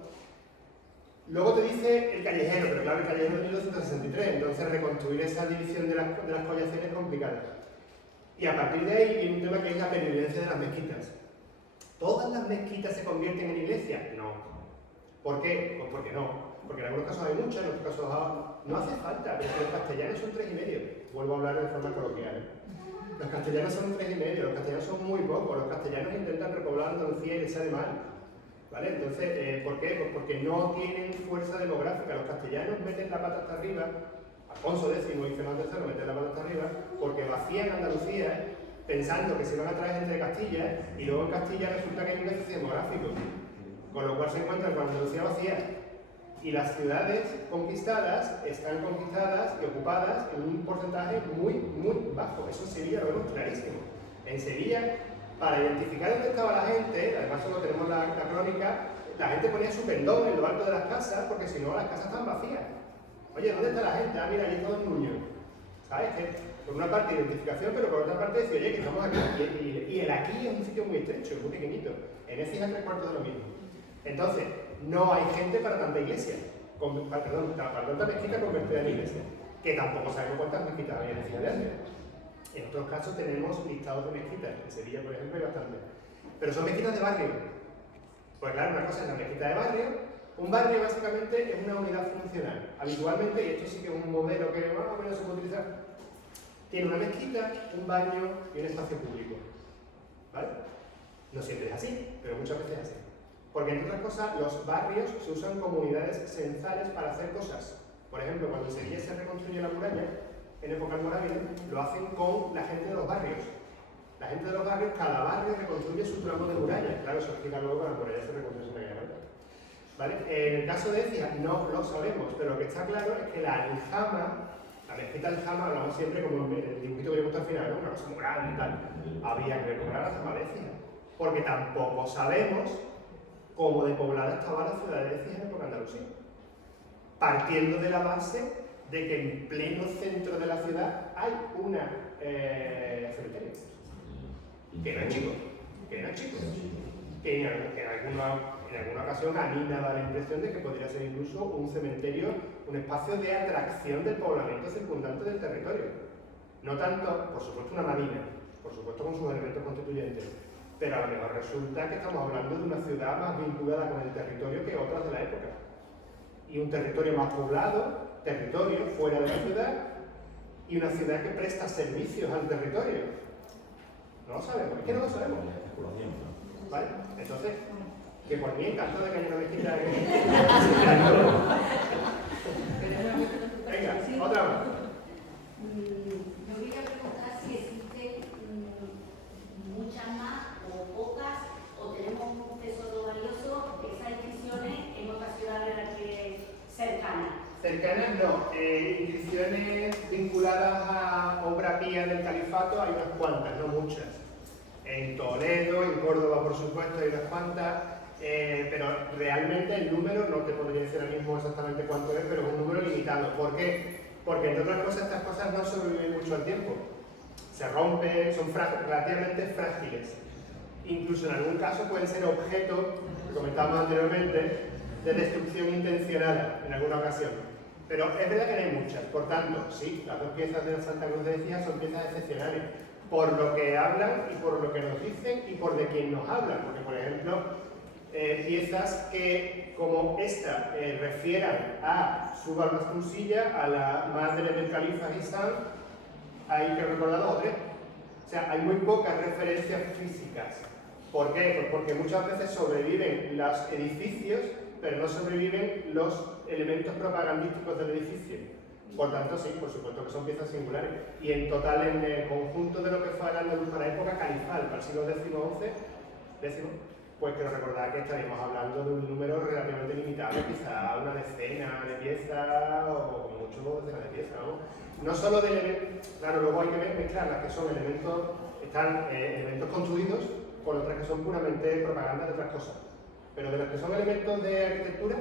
Luego te dice el callejero, pero claro, el callejero es de 1263, entonces reconstruir esa división de las collaciones es complicado. Y a partir de ahí viene un tema que es la pervivencia de las mezquitas. ¿Todas las mezquitas se convierten en iglesias? No. ¿Por qué? Pues porque no. Porque en algunos casos hay muchas, en otros casos no hace falta, pero los castellanos son 3,5. Vuelvo a hablar de forma coloquial. Los castellanos son 3,5, los castellanos son muy pocos, los castellanos intentan repoblar Andalucía y les sale mal. ¿Vale? Entonces, ¿por qué? Pues porque no tienen fuerza demográfica. Los castellanos meten la pata hasta arriba, Alfonso X y Fernando III meten la pata hasta arriba, porque vacían Andalucía pensando que se van a traer gente de Castilla y luego en Castilla resulta que hay un déficit demográfico. Con lo cual se encuentran con Andalucía vacía. Y las ciudades conquistadas están conquistadas y ocupadas en un porcentaje muy, muy bajo. Eso en Sevilla lo vemos clarísimo. En Sevilla, para identificar dónde estaba la gente, además solo tenemos la crónica, la gente ponía su pendón en lo alto de las casas porque si no las casas están vacías. Oye, ¿dónde está la gente? Ah, mira, ahí está Don Nuño. ¿Sabes? Que por una parte identificación, pero por otra parte decir, oye, que estamos aquí. Y el aquí es un sitio muy estrecho, muy pequeñito. En Écija es 3/4 de lo mismo. Entonces, no hay gente para tanta iglesia. Para tanta mezquita convertida en iglesia. Que tampoco sabemos cuántas mezquitas había en Écija de antes. En otros casos tenemos listados de mezquitas. En Sevilla, por ejemplo, hay bastante. Pero son mezquitas de barrio. Pues claro, una cosa es la mezquita de barrio. Un barrio básicamente es una unidad funcional. Habitualmente, y esto sí que es un modelo que más o menos se puede utilizar, tiene una mezquita, un baño y un espacio público. ¿Vale? No siempre es así, pero muchas veces es así. Porque entre otras cosas, los barrios se usan como unidades censales para hacer cosas. Por ejemplo, cuando en Sevilla se reconstruye la muralla, en época almorávide, lo hacen con la gente de los barrios. La gente de los barrios, cada barrio reconstruye su tramo de muralla. Claro, eso explica luego que la muralla se reconstruye en la guerra. ¿Vale? En el caso de Écija no lo sabemos, pero lo que está claro es que la aljama, la mezquita aljama, hablamos siempre como el dibujito que le gusta al final, ¿no? Una cosa muy grande y tal. Había que recuperar la aljama de Écija, porque tampoco sabemos cómo de poblada estaba la ciudad de Écija en época andalusí. Partiendo de la base de que en pleno centro de la ciudad hay una cementerio. Que no es chico, que en alguna ocasión a mí me da la impresión de que podría ser incluso un cementerio, un espacio de atracción del poblamiento circundante del territorio. No tanto, por supuesto, una marina, por supuesto con sus elementos constituyentes, pero a lo mejor resulta que estamos hablando de una ciudad más vinculada con el territorio que otras de la época. Y un territorio más poblado, territorio fuera de la ciudad, y una ciudad que presta servicios al territorio. No lo sabemos, es que no lo sabemos. ¿Vale? Entonces, que por mí encantado de que haya una mezquita aquí. Venga, otra más. Yo quería preguntar si existen muchas más o pocas, o tenemos un tesoro valioso, esas inscripciones en otras ciudades cercanas. Cercanas no, inscripciones vinculadas a obra pía del califato hay unas cuantas, no muchas. En Toledo, en Córdoba por supuesto hay unas cuantas, pero realmente el número, no te podría decir ahora mismo exactamente cuánto es, pero es un número limitado. ¿Por qué? Porque entre otras cosas estas cosas no sobreviven mucho al tiempo. Se rompen, son relativamente frágiles. Incluso en algún caso pueden ser objeto, que comentábamos anteriormente, de destrucción intencionada en alguna ocasión. Pero es verdad que no hay muchas, por tanto, sí, las dos piezas de la Santa Cruz de Écija son piezas excepcionales, por lo que hablan y por lo que nos dicen y por de quién nos hablan, porque por ejemplo, piezas que como esta refieran a Suba al-Mastumsilla, a la madre del califa Hisam, hay que recordar 2 o 3. O sea, hay muy pocas referencias físicas. ¿Por qué? Pues porque muchas veces sobreviven los edificios, pero no sobreviven los elementos propagandísticos del edificio. Por tanto, sí, por supuesto que son piezas singulares. Y en total, en el conjunto de lo que fue Al-Ándalus para la época califal, para el siglo X, pues quiero recordar que estaríamos hablando de un número relativamente limitado, quizá una decena de piezas o como mucho decenas de piezas, ¿no? No solo de elementos, claro, luego hay que mezclar las que son elementos, elementos construidos con otras que son puramente propaganda de otras cosas. Pero de las que son elementos de arquitectura,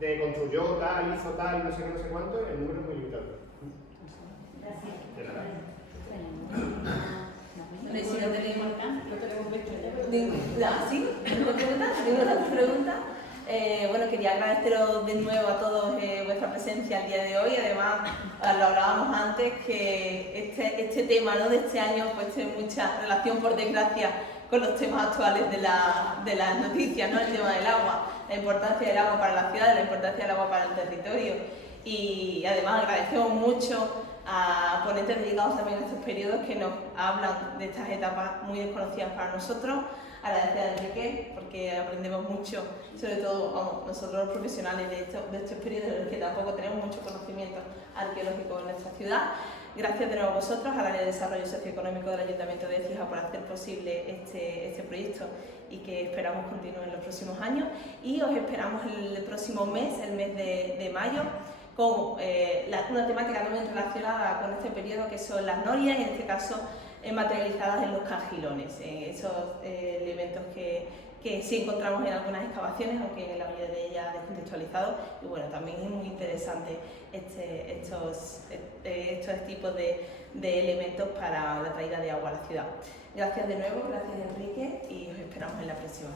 de construyó tal, hizo tal, no sé qué, no sé cuánto, el número es muy limitado. Gracias. De nada. No, y si no tenemos ¿sí? ¿Ninguna otra pregunta? Bueno, quería agradeceros de nuevo a todos vuestra presencia el día de hoy. Además, lo hablábamos antes, que este tema, ¿no?, de este año pues tiene mucha relación, por desgracia, con los temas actuales de las noticias, ¿no? El tema del agua, la importancia del agua para la ciudad, la importancia del agua para el territorio. Y además agradecemos mucho a ponentes dedicados también a estos periodos que nos hablan de estas etapas muy desconocidas para nosotros. Agradecer a Enrique, porque aprendemos mucho, sobre todo nosotros los profesionales de estos periodos en los que tampoco tenemos mucho conocimiento arqueológico en nuestra ciudad. Gracias de nuevo a vosotros, al área de desarrollo socioeconómico del Ayuntamiento de Écija, por hacer posible este proyecto y que esperamos continúe en los próximos años. Y os esperamos el próximo mes, el mes de mayo, con una temática también relacionada con este periodo, que son las norias, y en este caso materializadas en los cajilones, esos elementos que sí encontramos en algunas excavaciones, aunque en la mayoría de ellas descontextualizados. Y bueno, también es muy interesante estos tipos de elementos para la traída de agua a la ciudad. Gracias de nuevo, gracias Enrique, y os esperamos en la próxima.